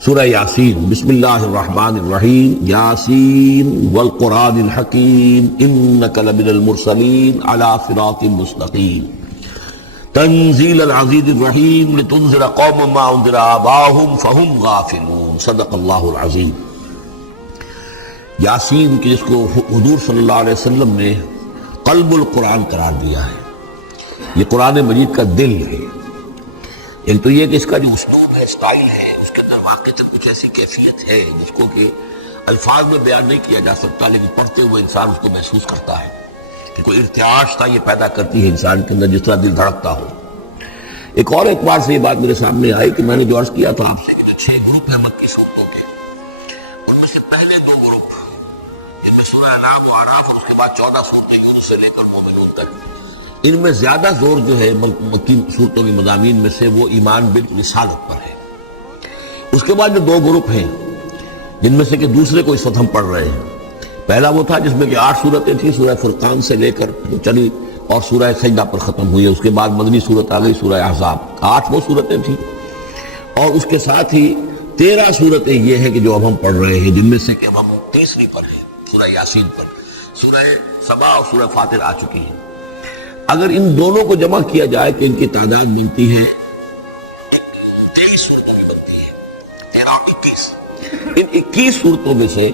سورہ یاسین۔ بسم اللہ الرحمن الرحیم۔ یاسین والقرآن الحکیم انک لمن المرسلین علی صراط مستقیم تنزیل العزیز الرحیم لتنذر قوما ما انذر آباؤہم فہم غافلون۔ صدق اللہ العظیم۔ یاسین کی جس کو حضور صلی اللہ علیہ وسلم نے قلب القرآن قرار دیا ہے، یہ قرآن مجید کا دل ہے۔ ایک تو یہ کہ اس کا جو اسلوب ہے، اسٹائل ہے، اس کے اندر واقعتاً کچھ ایسی کیفیت ہے جس کو کہ الفاظ میں بیان نہیں کیا جا سکتا، لیکن پڑھتے ہوئے انسان اس کو محسوس کرتا ہے کہ کوئی ارتعاش تھا یہ پیدا کرتی ہے انسان کے اندر، جس طرح دل دھڑکتا ہو۔ ایک اور اعتبار سے یہ بات میرے سامنے آئی کہ میں نے جو عرض کیا تھا آپ سے کہ 6 گروپ ہیں مکی سورتوں کے، ان میں سے پہلے 2 گروپ جن میں سورہ انعام و اعراف اور اس کے بعد 14 سورتیں یونس سے لے کر مومنون تک، ان میں زیادہ زور جو ہے مکی صورتوں کے مضامین میں سے وہ ایمان بالرسالت پر ہے۔ اس کے بعد جو 2 گروپ ہیں جن میں سے کہ دوسرے کو اس وقت ہم پڑھ رہے ہیں، پہلا وہ تھا جس میں کہ 8 صورتیں تھیں، سورہ فرقان سے لے کر چلی اور سورہ سجدہ پر ختم ہوئی، اس کے بعد مدنی صورت آ گئی سورہ احزاب، 8 وہ صورتیں تھیں، اور اس کے ساتھ ہی 13 صورتیں یہ ہیں کہ جو اب ہم پڑھ رہے ہیں، جن میں سے کہ اب ہم تیسری پر ہیں، سورہ یاسین پر۔ سورہ سبا اور سورہ فاطر آ چکی ہیں۔ اگر ان دونوں کو جمع کیا جائے تو ان کی تعداد بنتی ہے 23 صورتوں کی بنتی ہے، 13 21۔ ان 21 صورتوں میں سے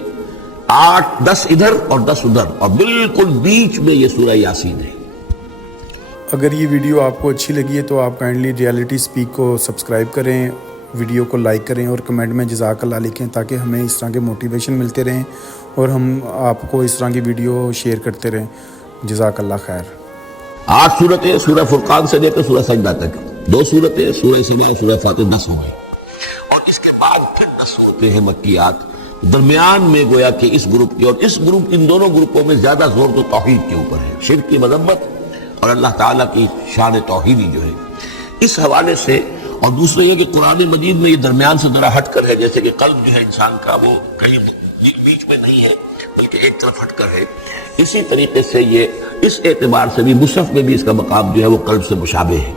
8-10 ادھر اور 10 ادھر، اور بالکل بیچ میں یہ سورہ یاسین ہے۔ اگر یہ ویڈیو آپ کو اچھی لگی ہے تو آپ کائنڈلی ریالٹی سپیک کو سبسکرائب کریں، ویڈیو کو لائک کریں اور کمنٹ میں جزاک اللہ لکھیں، تاکہ ہمیں اس طرح کے موٹیویشن ملتے رہیں اور ہم آپ کو اس طرح کی ویڈیو شیئر کرتے رہیں۔ جزاک اللہ خیر۔ 8 صورتیں سورہ فرقان سے لے کر سورہ سجدہ تک، 2 صورتیں سورہ سبا اور سورہ فاطر، 10 ہو گئی، اور اس کے بعد پھر 10 صورتیں ہیں مکیات۔ درمیان میں گویا کہ اس گروپ کی اور اس گروپ، ان دونوں گروپوں میں زیادہ زور تو توحید کے اوپر ہے، شرک کی مذمت اور اللہ تعالیٰ کی شان توحیدی جو ہے اس حوالے سے۔ اور دوسرا یہ کہ قرآن مجید میں یہ درمیان سے ذرا ہٹ کر ہے، جیسے کہ قلب جو ہے انسان کا وہ کہیں بیچ میں نہیں ہے بلکہ ایک طرف ہٹ کر ہے، اسی طریقے سے یہ اس اعتبار سے بھی مصحف میں بھی اس کا مقام جو ہے وہ قلب سے مشابہ ہے۔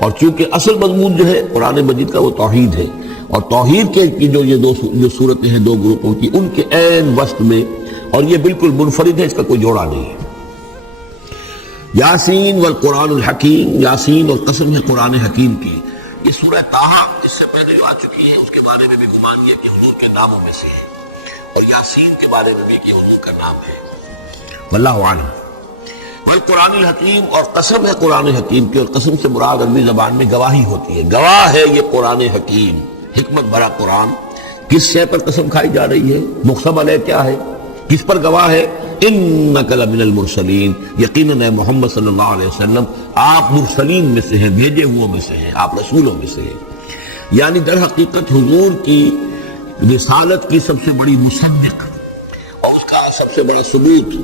اور چونکہ اصل مضمون جو ہے قرآن مجید کا وہ توحید ہے، اور توحید کے کی جو یہ 2 صورتیں ہیں 2 گروپوں کی، ان کے عین وسط میں، اور یہ بالکل منفرد ہے، اس کا کوئی جوڑا نہیں ہے۔ یاسین والقرآن الحکیم، یاسین اور قسم ہے قرآن حکیم کی۔ یہ سورہ طٰہٰ اس سے پہلے جو آ چکی ہے، اس کے بارے میں بھی گمان یہ کہ حضور کے ناموں میں سے ہے، اور یاسین کے بارے میں بھی کہ حضور کا نام ہے۔ واللہ اعلم۔ والقرآن الحکیم، اور قسم ہے قرآن حکیم کی، اور قسم سے مراد عربی زبان میں گواہی ہوتی ہے، گواہ ہے یہ قرآن حکیم، حکمت بھرا قرآن۔ کس شے پر قسم کھائی جا رہی ہے؟ مقسم علیہ کیا ہے، کس پر گواہ ہے؟ انک لمن المرسلین، یقیناً اے محمد صلی اللہ علیہ وسلم آپ مرسلین میں سے ہیں، بھیجے ہوئوں میں سے ہیں، آپ رسولوں میں سے ہیں۔ یعنی در حقیقت حضور کی رسالت کی سب سے بڑی مصدق اور اس کا سب سے بڑا ثبوت،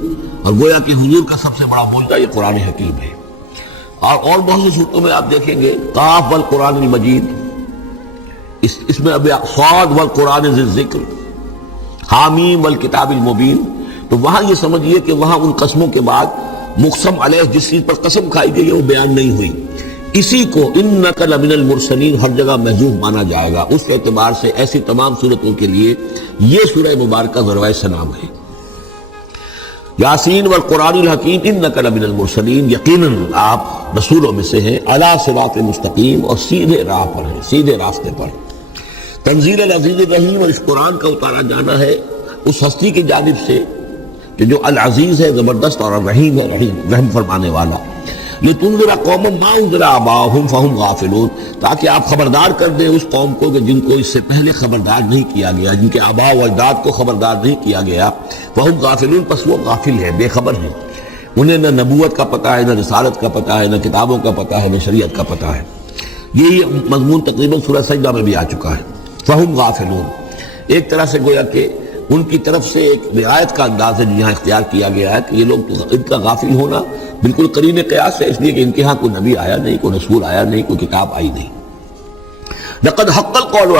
اور گویا کہ حضور کا سب سے بڑا معجزہ یہ قرآن حکیم ہے۔ اور بہت سی صورتوں میں آپ دیکھیں گے قاف والقرآن المجید، اس میں اب صاد والقرآن ذی الذکر، حامیم والکتاب المبین، تو وہاں یہ سمجھیے کہ وہاں ان قسموں کے بعد مقسم علیہ جس چیز پر قسم کھائی گئی ہے وہ بیان نہیں ہوئی، اسی کو انک لمن المرسلین ہر جگہ محذوف مانا جائے گا۔ اس اعتبار سے ایسی تمام صورتوں کے لیے یہ سورہ مبارکہ ذروۂ سلام ہے۔ یاسین والقرآن الحکیم انک لمن المرسلین، یقیناً آپ رسولوں میں سے ہیں، علی صراط مستقیم، اور سیدھے راہ پر ہیں، سیدھے راستے پر۔ تنزیل العزیز الرحیم، اور اس قرآن کا اتارا جانا ہے اس ہستی کی جانب سے کہ جو العزیز ہے، زبردست، اور الرحیم ہے، رحم فرمانے والا۔ لتنذر قوما ما انذر آباؤہم فہم غافلون، تاکہ آپ خبردار کر دیں اس قوم کو کہ جن کو اس سے پہلے خبردار نہیں کیا گیا، جن کے آباء و اجداد کو خبردار نہیں کیا گیا، فہم غافلون، پس وہ غافل ہیں، بے خبر ہیں، انہیں نہ نبوت کا پتہ ہے، نہ رسالت کا پتہ ہے، نہ کتابوں کا پتہ ہے، نہ شریعت کا پتہ ہے۔ یہی مضمون تقریباً سورہ سجدہ میں بھی آ چکا ہے۔ فہم غافلون، ایک طرح سے گویا کہ ان کی طرف سے ایک رعایت کا انداز ہے یہاں اختیار کیا گیا ہے کہ یہ لوگ، ان کا غافل ہونا بالکل قرین قیاس ہے، اس لیے کہ ان کے ہاں کوئی نبی آیا نہیں، کوئی رسول آیا نہیں، کوئی کتاب آئی نہیں۔ لقد حق القول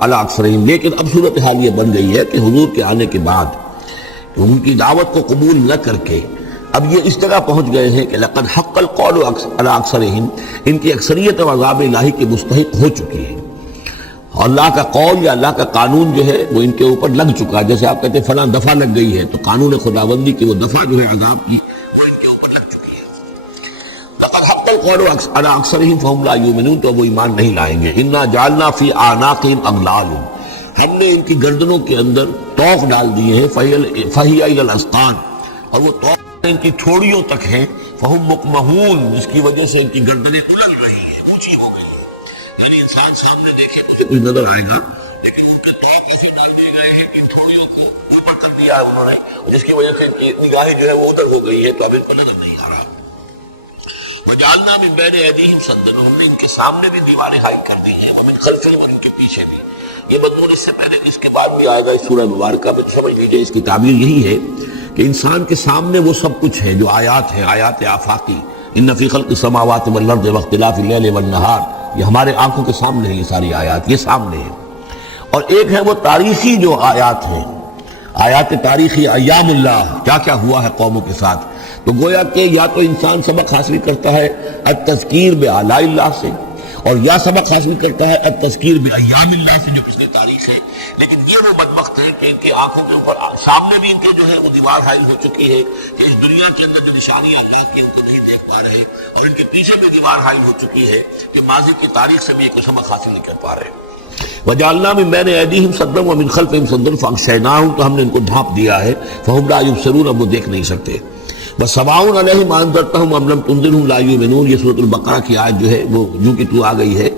علی اکثرہم، لیکن اب صورتحال یہ بن گئی ہے کہ حضور کے آنے کے بعد ان کی دعوت کو قبول نہ کر کے اب یہ اس جگہ پہنچ گئے ہیں کہ لقد حق القول علی اکثرہم، ان کی اکثریت عذاب الہی کے مستحق ہو چکی ہے۔ اور اللہ کا قول یا اللہ کا قانون جو ہے وہ ان کے اوپر لگ چکا ہے. جیسے آپ کہتے ہیں فلاں دفعہ لگ گئی ہے، تو قانون خداوندی کی وہ دفعہ جو ہے عذاب کی وہ ان کے اوپر لگ چکی ہے. لقد حق القول علی اکثرهم فهم لا یؤمنون، تو وہ ایمان نہیں لائیں گے. انا جعلنا فی اعناقهم اغلالا، ہم نے ان کی گردنوں کے اندر طوق ڈال دیے ہیں. فہی الی الاذقان، اور وہ طوق ان کی ٹھوڑیوں تک ہیں. فہم مقمحون، جس کی وجہ سے ان کی گردنیں الل رہی ہیں، اونچی ہو گئی ہیں. یعنی انسان سامنے دیکھے تو کچھ نظر آئے گا، لیکن ان کے طوق ایسے ڈال دیے گئے ہیں کہ ٹھوڑیوں کو اوپر کر دیا ہے انہوں نے، جس کی وجہ سے ان کی نگاہیں جو ہے وہ ادھر ہو گئی ہے، تو اب ان کو نظر نہیں آ رہا. وجعلنا من بین ایدیہم سدا، ہم نے ان کے سامنے بھی دیواریں حائل کر دی ہیں، ومن خلفہم، اور ان کے پیچھے بھی. یہ مضمون اس سے پہلے اس کے بعد بھی آئے گا اس سورہ مبارکہ میں. سمجھ لیجیے اس کی تعبیر یہی ہے کہ انسان کے سامنے وہ سب کچھ ہے جو آیات ہیں، آیات آفاقی. ان فی خلق السماوات والارض واختلاف اللیل والنہار، یہ ہمارے آنکھوں کے سامنے ہیں، یہ ساری آیات یہ سامنے ہیں. اور ایک ہے وہ تاریخی جو آیات ہیں، آیات تاریخی، ایام اللہ، کیا کیا ہوا ہے قوموں کے ساتھ. تو گویا کہ یا تو انسان سبق حاصل کرتا ہے التذکیر بآلاء اللہ سے، اور یا سبق حاصل کرتا ہے التذکیر بایام اللہ سے جو پچھلی تاریخ ہے. لیکن یہ وہ بدبخت ہیں کہ ان کی آنکھوں کے اوپر سامنے بھی ان کے جو ہے وہ دیوار حائل ہو چکی ہے کہ اس دنیا کے اندر جو نشانیاں اللہ کی ان کو نہیں دیکھ پا رہے، اور ان کے پیچھے بھی دیوار حائل ہو چکی ہے کہ ماضی کی تاریخ سے بھی ایک سبق حاصل نہیں کر پا رہے. وجعلنا من بین ایدیہم سدا ومن خلفہم سدا فاغشیناہم، تو ہم نے ان کو ڈھانپ دیا ہے. فہم لا یبصرون، اب وہ دیکھ نہیں سکتے. وسواء علیہم انذرتہم ام لم تنذرہم لا یؤمنون، یہ سورۃ البقرہ کی آیت جو ہے وہ جو کہ تو آ گئی ہے.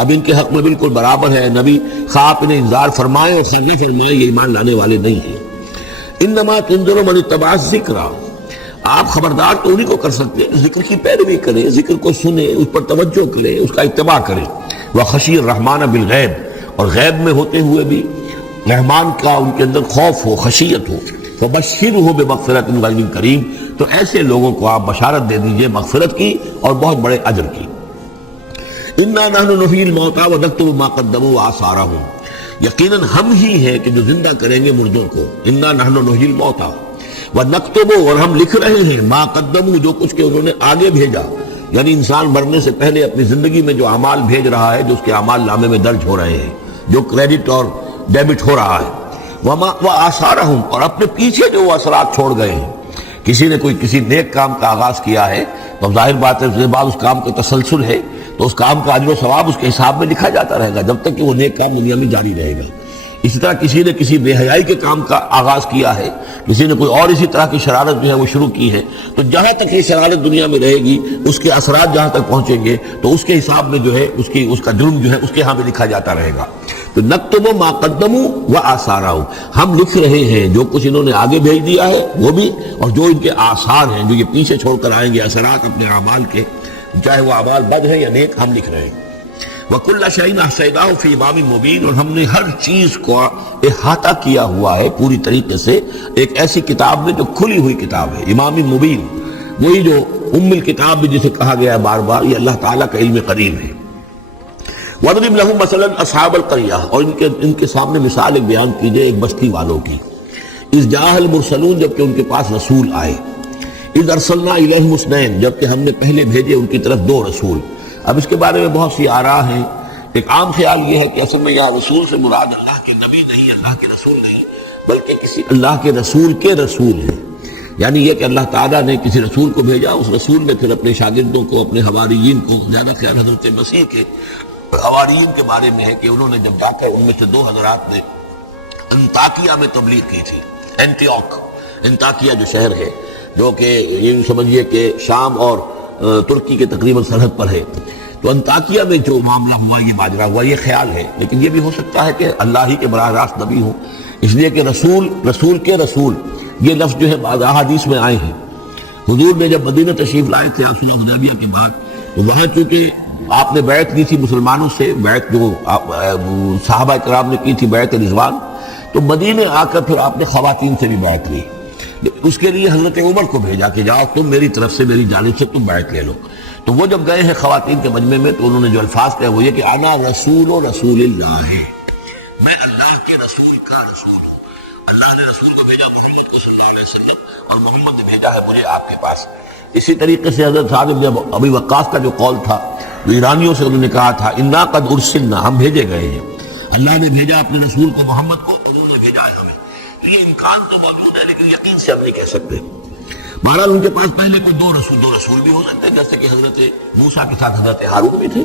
اب ان کے حق میں بالکل برابر ہے، نبی خواہ آپ انہیں انذار فرمائیں اور خیر نہ فرمائیں، یہ ایمان لانے والے نہیں ہیں. انما تنذر من اتبع الذکر، آپ خبردار تو انہیں کو کر سکتے ہیں ذکر کی پیروی کریں، ذکر کو سنیں، اس پر توجہ کریں، اس کا اتباع کریں. وخشی الرحمن بالغیب، اور غیب میں ہوتے ہوئے بھی رحمان کا ان کے اندر خوف ہو، خشیت ہو. فبشرہ بمغفرۃ غیر کریم، تو ایسے لوگوں کو آپ بشارت دے دیجئے مغفرت کی اور بہت بڑے اجر کی. انا نحن نحیی الموتیٰ ونکتب ما قدموا وآثارہم، یقیناً ہم ہی ہیں کہ جو زندہ کریں گے مردوں کو. انا نحن نحیی الموتیٰ ونکتب، اور ہم لکھ رہے ہیں ما قدموا، جو کچھ کہ انہوں نے آگے بھیجا. یعنی انسان مرنے سے پہلے اپنی زندگی میں جو اعمال بھیج رہا ہے، جو اس کے اعمال نامے میں درج ہو رہے ہیں، جو کریڈٹ اور ڈیبٹ ہو رہا ہے. وآثارہم، اور اپنے پیچھے جو وہ اثرات چھوڑ گئے ہیں. کسی نے کوئی کسی نیک کام کا آغاز کیا ہے تو ظاہر بات ہے اس کے بعد اس کام کا تسلسل ہے، تو اس کام کا اجر و ثواب اس کے حساب میں لکھا جاتا رہے گا جب تک کہ وہ نیک کام دنیا میں جاری رہے گا. اسی طرح کسی نے کسی بے حیائی کے کام کا آغاز کیا ہے، کسی نے کوئی اور اسی طرح کی شرارت جو ہے وہ شروع کی ہے، تو جہاں تک یہ شرارت دنیا میں رہے گی اس کے اثرات جہاں تک پہنچیں گے تو اس کے حساب میں جو ہے اس کا جرم جو ہے اس کے ہاں بھی لکھا جاتا رہے گا. تو نکتب ما قدموا وآثارہم، ہم لکھ رہے ہیں جو کچھ انہوں نے آگے بھیج دیا ہے وہ بھی، اور جو ان کے آثار ہیں جو یہ پیچھے چھوڑ کر آئیں گے اثرات اپنے اعمال کے، چاہے وہ اعمال بد ہیں یا نیک، ہم لکھ رہے ہیں. وَكُلَّ شَيْءٍ أَحْصَيْنَاهُ فِي إِمَامٍ مُبِينٍ، اور ہم نے ہر چیز کو احاطہ کیا ہوا ہے پوری طریقے سے ایک ایسی کتاب میں جو کھلی ہوئی کتاب ہے. امام مبین، وہی جو ام الکتاب بھی جسے کہا گیا ہے بار بار، یہ اللہ تعالیٰ کا علم قریب ہے. وَاضْرِبْ لَهُم مَثَلًا أَصْحَابَ الْقَرْيَةِ، اور ان کے سامنے مثال ایک بیان کیجئے ایک بستی والوں کی. اِذْ جَاءَ الْمُرْسَلُونَ، جبکہ ان کے پاس رسول آئے. اِذْ أَرْسَلْنَا إِلَيْهِمُ اثْنَيْنِ، جبکہ ہم نے پہلے بھیجے ان کی طرف دو رسول. اب اس کے بارے میں بہت سی آراء ہیں. ایک عام خیال یہ ہے کہ اصل میں یہاں رسول سے مراد اللہ کے نبی نہیں، اللہ کے رسول نہیں، بلکہ کسی اللہ کے رسول ہیں. یعنی یہ کہ اللہ تعالیٰ نے کسی رسول کو بھیجا، اس رسول نے پھر اپنے شاگردوں کو، اپنے حواریین کو، زیادہ خیال حضرت مسیح کے حواریین کے بارے میں ہے کہ انہوں نے جب جا کر ان میں سے دو حضرات نے انطاکیہ میں تبلیغ کی تھی. انطاکیہ جو شہر ہے جو کہ یہ سمجھیے کہ شام اور ترکی کے تقریباً سرحد پر ہے، تو انطاکیہ میں جو معاملہ ہوا، یہ ماجرا ہوا، یہ خیال ہے. لیکن یہ بھی ہو سکتا ہے کہ اللہ ہی کے براہ راست نبی ہوں، اس لیے کہ رسول کے رسول یہ لفظ جو ہے بعض احادیث میں آئے ہیں. حضور نے جب مدینہ تشریف لائے تھے صلح حدیبیہ کے بعد، تو وہاں چونکہ آپ نے بیعت کی تھی مسلمانوں سے، بیعت جو صحابہ کرام نے کی تھی بیعت رضوان، تو مدینے آ کر پھر آپ نے خواتین سے بھی بیعت لی. اس کے لیے حضرت عمر کو بھیجا کہ جاؤ تم میری طرف سے، میری جانب سے تم بیعت لے لو. تو وہ جب گئے ہیں خواتین کے مجمع میں تو انہوں نے جو الفاظ کہے وہ یہ کہ انا رسول اللہ، میں اللہ کے رسول کا رسول ہوں. اللہ نے رسول کو بھیجا محمد کو صلی اللہ علیہ وسلم، اور محمد نے بھیجا ہے مجھے آپ کے پاس. اسی طریقے سے حضرت سعد بن ابی وقاص کا جو قول تھا، جو ایرانیوں سے انہوں نے کہا تھا انا قد ارسلنا، ہم بھیجے گئے ہیں. اللہ نے بھیجا اپنے رسول کو محمد کو، انہوں نے بھیجا ہے ہمیں. تو یہ امکان تو موجود ہے لیکن یقین سے ہم نہیں کہہ سکتے. بہرحال ان کے پاس پہلے کوئی دو رسول بھی ہو سکتے ہیں، جیسے کہ حضرت موسیٰ کے ساتھ حضرت ہارون بھی تھے.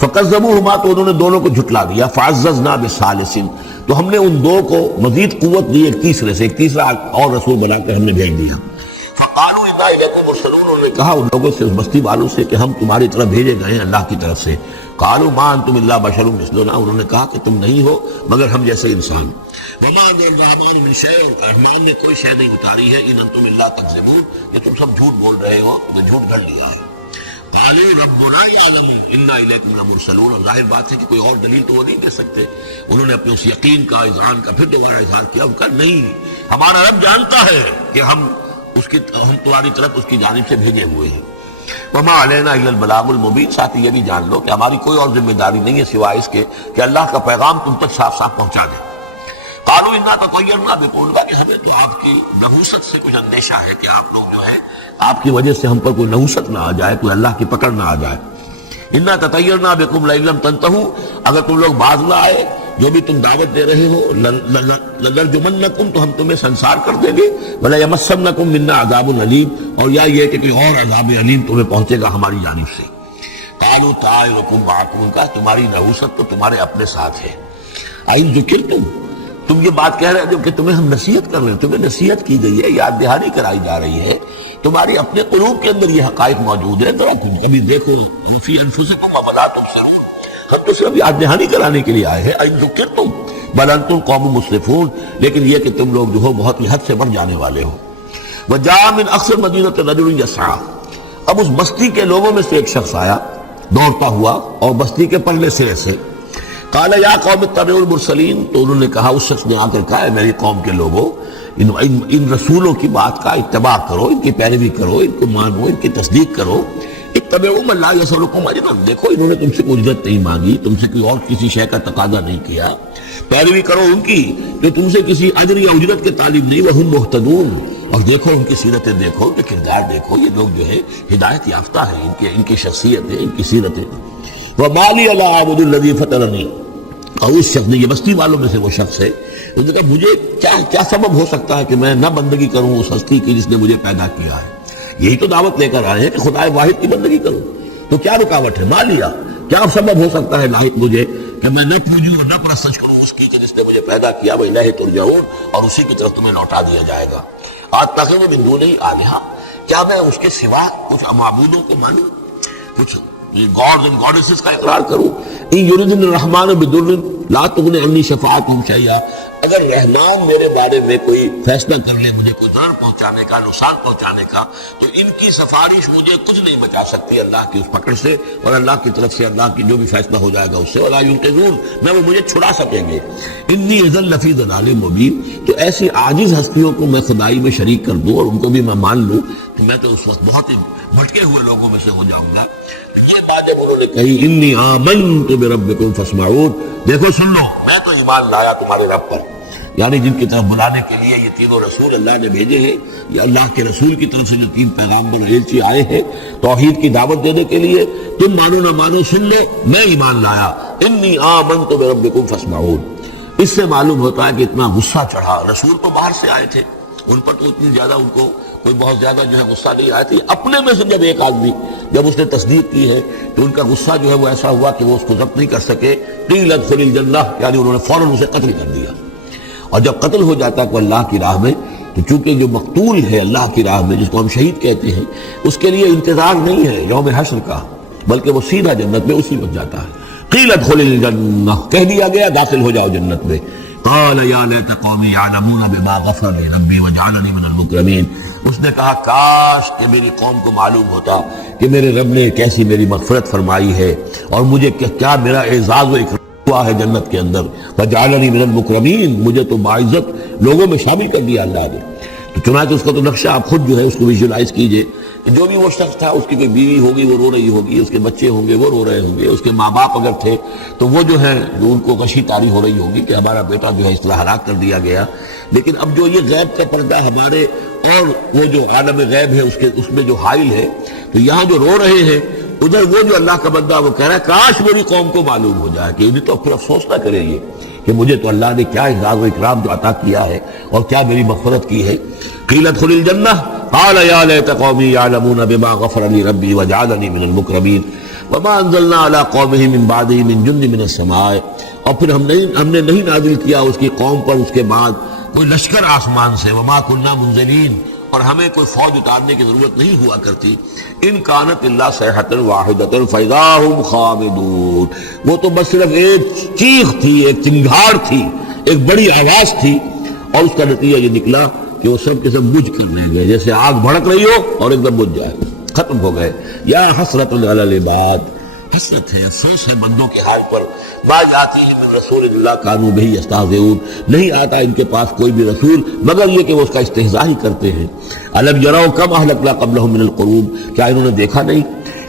فَكَذَّبُوهُمَا، تو انہوں نے دونوں کو جھٹلا دیا. فَعَزَّزْنَا بِثَالِثٍ، تو ہم نے ان دو کو مزید قوت دی ایک تیسرے سے، ایک تیسرا اور رسول بنا کر ہم نے بھیج دیا. فَقَالُوا إِنَّا إِلَيْكُمْ مُرْسَلُونَ، انہوں نے کہا ان لوگوں سے، اس بستی والوں سے کہ ہم تمہاری طرف بھیجے گئے ہیں اللہ کی طرف سے. قَالُوا مَا أَنْتُمْ إِلَّا بَشَرٌ مِثْلُنَا، انہوں نے کہا کہ تم نہیں ہو مگر ہم جیسے انسان. وَمَا أَنزَلَ الرَّحْمَنُ مِنْ شَيْءٍ، رحمان نے کوئی شے نہیں اتاری ہے. إِنْ أَنْتُمْ إِلَّا تَكْذِبُونَ، کہ تم سب جھوٹ بول رہے ہو، تو جھوٹ گھڑ لیا ہے. قالوا ربنا يعلم انا الیکم لمرسلون، اور ظاہر بات ہے کہ کوئی اور دلیل تو وہ نہیں دے سکتے. انہوں نے اپنے اس یقین کا اذعان کا پھر دوبارہ اظہار کیا. ان کا نہیں، ہمارا رب جانتا ہے کہ ہم تمہاری طرف اس کی جانب سے بھیجے ہوئے ہیں. وما علینا الا البلاغ المبین، ساتھ یہ بھی جان لو کہ ہماری کوئی اور ذمہ داری نہیں ہے سوائے اس کے کہ اللہ کا پیغام تم تک صاف صاف پہنچا دیں. قالوا انا تطیرنا بکم، کہ ہمیں تو آپ کی نحوست سے کچھ اندیشہ ہے کہ آپ لوگ جو ہے آپ کی وجہ سے ہم پر کوئی نحوست نہ آ جائے، کوئی اللہ کی پکڑ نہ آ جائے. انا تطیرنا بکم لئن لم تنتہوا، اگر تم لوگ باز نہ آئے جو بھی تم دعوت دے رہے ہو، لنرجمنکم، تو ہم تمہیں سنسار کر دیں گے. ولیمسنکم منا عذاب علیم، اور یا یہ کہ کوئی اور عذاب علیم تمہیں پہنچے گا ہماری جانب سے. قالوا طائرکم معکم، کا تمہاری نحوست تو تمہارے اپنے ساتھ ہے. ان ذکرتم، تم یہ بات کہہ رہے ہو کہ تمہیں ہم نصیحت کر رہے ہیں، تمہیں نصیحت کی گئی ہے، یاد دہانی کرائی جا رہی ہے، تمہارے اپنے قلوب کے اندر یہ حقائق موجود ہے. ذرا تم کبھی دیکھو فی انفسکم افلا تبصرون، ہم تو صرف یاد دہانی کرانے کے لیے آئے ہیں. ان ذکرتم بل انتم قوم مسرفون، لیکن یہ کہ تم لوگ جو ہو بہت ہی حد سے بڑھ جانے والے ہو. وجاء من اقصى المدینة رجل یسعى، اب اس بستی کے لوگوں میں سے ایک شخص آیا دوڑتا ہوا، اور بستی کے پرلے سے ایسے. قال یا قوم اتبعوا المرسلین، تو انہوں نے کہا، اس شخص نے آ کر کہا، میری قوم کے لوگوں، ان رسولوں کی بات کا اتباع کرو، ان کی پیروی کرو، ان کو مانو، ان کی تصدیق کرو. اتبعوا من لا یسألکم اجرا، دیکھو انہوں نے تم سے کوئی اجرت نہیں مانگی، تم سے کوئی اور کسی شے کا تقاضا نہیں کیا. پیروی کرو ان کی جو تم سے کسی اجر یا اجرت کے طالب نہیں. وہم مہتدون، اور دیکھو ان کی سیرتیں، دیکھو ان کے کردار، دیکھو یہ لوگ جو ہے ہدایت یافتہ ہیں، ان کی شخصیت ہے، ان کی سیرتیں. وما لی لا اعبد الذی فطرنی، اور اس شخص نے، یہ بستی والوں میں سے وہ شخص ہے، اس نے کہا مجھے کیا سبب ہو سکتا ہے کہ میں نہ بندگی کروں اس ہستی کی جس نے مجھے پیدا کیا ہے. یہی تو دعوت لے کر آئے ہیں کہ خدا واحد کی بندگی کروں، تو کیا رکاوٹ ہے؟ مالیا، کیا سبب ہو سکتا ہے لاحق مجھے کہ میں نہ پوجوں اور نہ پرستش کروں اس کی کہ جس نے مجھے پیدا کیا. وإلیہ ترجعون، اور اسی کی طرف تمہیں لوٹا دیا جائے گا. اتخذ من دونہ آلہہ، کیا میں اس کے سوا کچھ معبودوں کو مانوں، کچھ گاڈز اینڈ گاڈیسز کا اقرار کروں. ان یردن الرحمن بضر لا تغن عنی شفاعتهم شیئا، اگر رحمان میرے بارے میں کوئی فیصلہ کر لے، مجھے کوئی ضرر پہنچانے کا، نقصان پہنچانے کا، تو ان کی سفارش مجھے کچھ نہیں بچا سکتی اللہ کی اس پکڑ سے، اور اللہ کی طرف سے اللہ کی جو بھی فیصلہ ہو جائے گا اس سے. ولا ينقذون، میں وہ مجھے چھڑا سکیں گے. انی اذا لفی ضلال مبین، تو ایسی عاجز ہستیوں کو میں خدائی میں شریک کر دوں اور ان کو بھی میں مان لوں تو میں تو اس وقت بہت ہی بھٹکے ہوئے لوگوں میں سے ہو جاؤں گا. یہ بات جب انہوں نے کہی، انی آمنت بربکم فاسمعون، دیکھو سن لو، میں تو ایمان لایا تمہارے رب پر، یعنی جن کی طرف بلانے کے لیے یہ تینوں رسول اللہ نے بھیجے ہیں، یہ اللہ کے رسول کی طرف سے جو تین پیغامبر ایلچی آئے ہیں توحید کی دعوت دینے کے لیے، تم مانو نہ مانو سن لو، میں ایمان لایا. انی آمنت بربکم فاسمعون. اس سے معلوم ہوتا ہے کہ اتنا غصہ چڑھا. رسول تو باہر سے آئے تھے، ان پر تو اتنی زیادہ ان کو کوئی بہت زیادہ جو ہے غصہ نہیں آیا تھی. اپنے میں سے جب ایک آدمی جب اس نے تصدیق کی ہے تو ان کا غصہ جو ہے وہ ایسا ہوا کہ وہ اس کو ضبط نہیں کر سکے. قیل ادخل الجنہ، یعنی انہوں نے فوراً اسے قتل کر دیا. اور جب قتل ہو جاتا ہے کوئی اللہ کی راہ میں، تو چونکہ جو مقتول ہے اللہ کی راہ میں، جس کو ہم شہید کہتے ہیں، اس کے لیے انتظار نہیں ہے یوم حشر کا، بلکہ وہ سیدھا جنت میں اسی وقت جاتا ہے. قیل ادخل الجنہ، کہہ دیا گیا داخل ہو جاؤ جنت میں. قال یا لیت قومی یعلمون بما غفر لی ربی وجعلنی من المکرمین. اس نے کہا کاش کہ میری قوم کو معلوم ہوتا کہ میرے رب نے کیسی میری مغفرت فرمائی ہے اور مجھے کیا میرا اعزاز و اکرام ہوا ہے جنت کے اندر. وجعلنی من المکرمین، مجھے تو باعزت لوگوں میں شامل کر دیا اللہ نے. تو چنانچہ اس کا تو نقشہ آپ خود جو ہے اس کو ویژولائز کیجئے. جو بھی وہ شخص تھا، اس کی کوئی بیوی ہوگی وہ رو رہی ہوگی، اس کے بچے ہوں گے وہ رو رہے ہوں گے، اس کے ماں باپ اگر تھے تو وہ جو ہے ان کو غشی طاری ہو رہی ہوگی کہ ہمارا بیٹا جو ہے اس طرح ہلاک کر دیا گیا. لیکن اب جو یہ غیب کا پردہ ہمارے اور وہ جو عالم غیب ہے اس میں جو حائل ہے، تو یہاں جو رو رہے ہیں ادھر وہ جو اللہ کا بندہ وہ کہہ رہا ہے کاش میری قوم کو معلوم ہو جائے کہ انہیں تو پھر افسوس نہ کرے یہ کہ مجھے تو اللہ نے کیا اعزاز و اکرام جو عطا کیا ہے اور کیا میری مغفرت کی ہے. قیل ادخل الجنہ قال یا لیت قومی یعلمون بما غفر لی ربی وجعلنی من المکرمین وما انزلنا علی قومہ من بعدہ من جند من السماء. اور پھر ہم نے نہیں نازل کیا اس کی قوم پر اس کے بعد کوئی لشکر آسمان سے. وما كنا منزلین، اور ہمیں کوئی فوج اتارنے کی ضرورت نہیں ہوا کرتی. ان کانت الا صیحۃ واحدۃ فاذا هم خامدون، وہ تو بس صرف ایک چیخ تھی، ایک چنگھاڑ تھی، ایک بڑی آواز تھی، اور اس کا نتیجہ یہ نکلا کہ وہ سب کے سب بجھ کر رہ گئے، جیسے آگ بھڑک رہی ہو اور ایک دم بجھ جائے، ختم ہو گئے. یا حسرۃ علی العباد، حسرت ہے، افسوس ہے بندوں کے حال پر. ما یاتیہم من رسول اللہ کانوا بہ یستہزئون، نہیں آتا ان کے پاس کوئی بھی رسول مگر یہ کہ وہ اس کا استہزاء ہی کرتے ہیں. الم یروا کم اہلکنا قبلہم من القرون، کیا انہوں نے دیکھا نہیں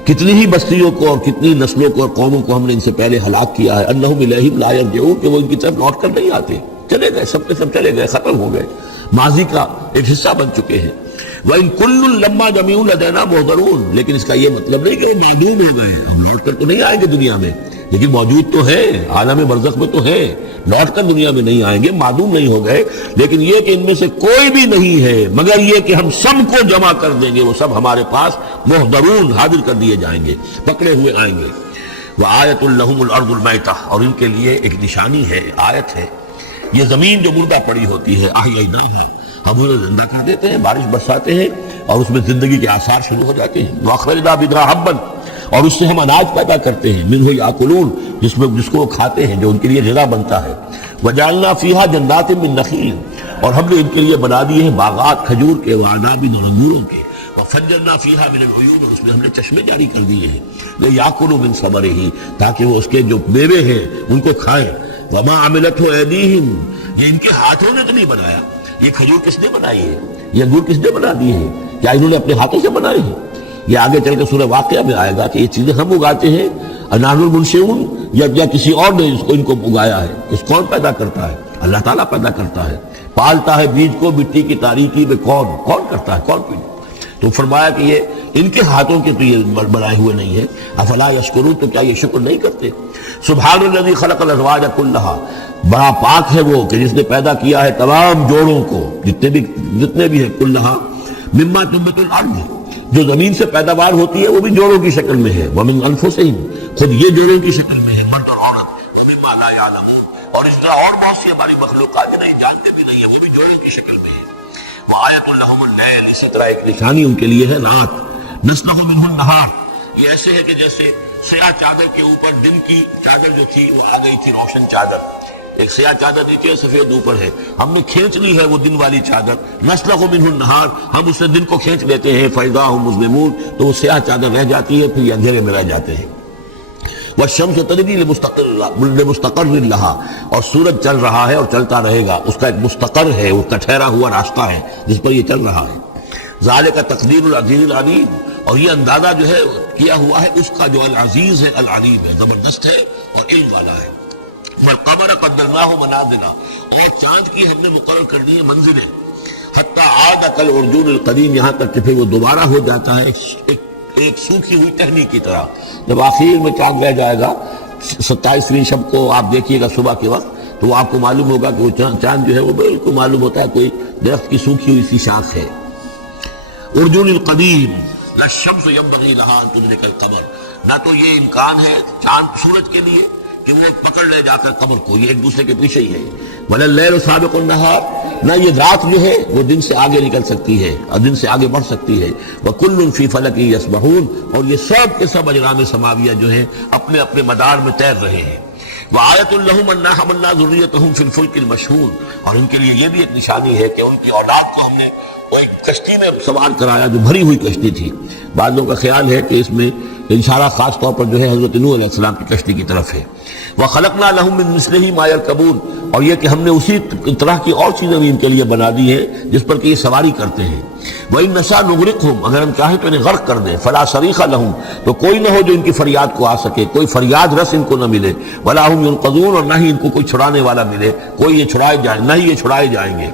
کتنی ہی بستیوں کو اور کتنی نسلوں کو اور قوموں کو ہم نے ان سے پہلے ہلاک کیا ہے. انہم الیہم لا یرجعون، کہ وہ ان کی طرف لوٹ کر نہیں آتے، چلے گئے، سب کے سب چلے گئے، ختم ہو گئے، ماضی کا ایک حصہ بن چکے ہیں. وَإِن كُلٌّ لَمَّا جَمِيعٌ لَدَيْنَا مُحْضَرُونَ، لیکن اس کا یہ مطلب نہیں کہ وہ معدوم ہو گئے، ہم لوٹ کر تو نہیں آئیں گے دنیا میں، لیکن موجود تو ہیں، عالم برزخ میں تو ہیں، لوٹ کر دنیا میں نہیں آئیں گے، معدوم نہیں ہو گئے. لیکن یہ کہ ان میں سے کوئی بھی نہیں ہے مگر یہ کہ ہم سب کو جمع کر دیں گے، وہ سب ہمارے پاس محضرون، حاضر کر دیے جائیں گے، پکڑے ہوئے آئیں گے. وَآیَةٌ لَهُمُ الْأَرْضُ الْمَيْتَةُ، اور ان کے لیے ایک نشانی ہے، آیت ہے، یہ زمین جو مردہ پڑی ہوتی ہے، احییناھا، ہم انہیں زندہ کر دیتے ہیں، بارش برساتے ہیں اور اس میں زندگی کے آثار شروع ہو جاتے ہیں. وَأَخْرَجْنَا بِهَا حَبًّا، اور اس سے ہم اناج پیدا کرتے ہیں، مِنْهُ يَأْكُلُونَ، جس کو وہ کھاتے ہیں، جو ان کے لیے غذا بنتا ہے. وَجَعَلْنَا فِيهَا جَنَّاتٍ مِّن نَخِيلٍ، اور ہم نے ان کے لیے بنا دیے ہیں باغات کھجور کے، وَأَعْنَابٍ، اور انگوروں کے. وَفَجَّرْنَا فِيهَا مِنَ الْعُيُونِ، اور اس میں ہم نے چشمے جاری کر دیے ہیں، لِيَأْكُلُوا مِن ثَمَرِهِ، تاکہ وہ اس کے جو میوے ہیں ان کو کھائیں. وَمَا عَمِلَتْهُ أَيْدِيهِمْ، یہ ان کے ہاتھوں نے تو نہیں بنایا. یہ کھجور کس نے بنائی ہے، یہ انگور کس نے بنا دیے ہیں، کیا انہوں نے اپنے ہاتھوں سے بنائی ہے؟ یہ آگے چل کے سورہ واقعہ میں آئے گا کہ یہ چیزیں ہم اگاتے ہیں، نحن المنشئون، یا کسی اور نے ان کو اگایا ہے. اس کون پیدا کرتا ہے؟ اللہ تعالیٰ پیدا کرتا ہے. پالتا ہے بیج کو مٹی کی تاریکی میں، کون کرتا ہے، کون پیدا. تو فرمایا کہ یہ ان کے ہاتھوں کے تو یہ بنائے ہوئے نہیں ہے. افلا یشکرون، تو کیا یہ شکر نہیں کرتے؟ سبحان الذی خلق الازواج کلھا، بڑا پاک ہے وہ کہ جس نے پیدا کیا ہے تمام جوڑوں کو، جتنے بھی ہیں، کلھا مما تنبت الارض، جو زمین سے پیداوار ہوتی ہے وہ بھی جوڑوں کی شکل میں ہے. ومن انفسہم، خود یہ جوڑوں کی شکل میں ہے، مرد اور عورت. ومما لا یعلمون، اور اس طرح اور بہت سی ہماری مخلوقات جو نہیں جانتے بھی نہیں ہے، وہ بھی جوڑوں کی شکل میں ہے. وآیۃ لہم اللیل، اسی طرح ایک نشانی ان کے لیے ہے رات. نسلخ منہ النہار، یہ ایسے ہے کہ جیسے سیاہ چادر کے اوپر دن کی چادر جو تھی وہ آ گئی تھی روشن چادر، ایک سیاہ چادر نیچے سفید اوپر ہے، ہم نے کھینچ لی ہے وہ دن والی چادر. نسلخ منہ النہار، ہم اس سے دن کو کھینچ لیتے ہیں. فاذا ہم مظلمون، تو وہ سیاہ چادر رہ جاتی ہے، پھر یہ اندھیرے میں رہ جاتے ہیں. والشمس تجری لمستقر لها، اور سورج چل رہا ہے اور چلتا رہے گا، اس کا ایک مستقر ہے، اس کا ٹھہرا ہوا راستہ ہے جس پر یہ چل رہا ہے. ذالک تقدیر العزیز العلیم، اور یہ اندازہ جو ہے کیا ہوا ہے اس کا جو العزیز ہے، العلیم ہے، زبردست ہے اور علم والا ہے. والقمر قدرناہ منازل، اور چاند کی ہم نے مقرر کر دی ہے منزلیں. حتی عاد کالعرجون القدیم، یہاں تک کہ پھر وہ دوبارہ ہو جاتا ہے ایک سوکھی ہوئی ٹہنی کی طرح. جب آخر میں چاند رہ جائے گا 27ویں شب کو آپ دیکھیے گا صبح کے وقت، تو وہ آپ کو معلوم ہوگا کہ وہ چاند جو ہے وہ بالکل معلوم ہوتا ہے کوئی درخت کی سوکھی ہوئی سی شاخ ہے. ارجون القدیم لا الشمس ينبغي لها ان تدرك القمر، نہ تو یہ امکان ہے چاند سورج کے لیے کہ وہ پکڑ لے جا کر قمر کو، یہ ایک دوسرے کے پیچھے ہی ہے. ولا اللیل سابق النہار، نہ یہ رات جو ہے وہ دن سے آگے نکل سکتی ہے اور دن سے آگے بڑھ سکتی ہے. وکل فی فلک یسبحون، اور یہ سب کے سب اجرام سماویہ جو ہیں اپنے اپنے مدار میں تیر رہے ہیں. وآیۃ لہم انا حملنا ذریتہم فی الفلک المشحون، اور ان کے لیے یہ بھی ایک نشانی ہے کہ ان کی اولاد کو ہم نے وہ ایک کشتی میں سوار کرایا جو بھری ہوئی کشتی تھی. بعض لوگوں کا خیال ہے کہ اس میں اشارہ خاص طور پر جو ہے حضرت نوح علیہ السلام کی کشتی کی طرف ہے. وَخَلَقْنَا لَهُم مِّن مِّثْلِهِ مَا يَرْكَبُونَ، اور یہ کہ ہم نے اسی طرح کی اور چیزیں بھی ان کے لیے بنا دی ہیں جس پر کہ یہ سواری کرتے ہیں. وَإِن نَّشَأْ نُغْرِقْهُمْ، اگر ہم چاہیں تو انہیں غرق کر دیں. فَلَا صَرِيخَ لَهُمْ، تو کوئی نہ ہو جو ان کی فریاد کو آ سکے، کوئی فریاد رس ان کو نہ ملے. وَلَا هُمْ يُنقَذُونَ، اور نہ ہی ان کو کوئی چھڑانے والا ملے، کوئی یہ چھڑائے جائیں، نہ ہی یہ چھڑائے جائیں گے.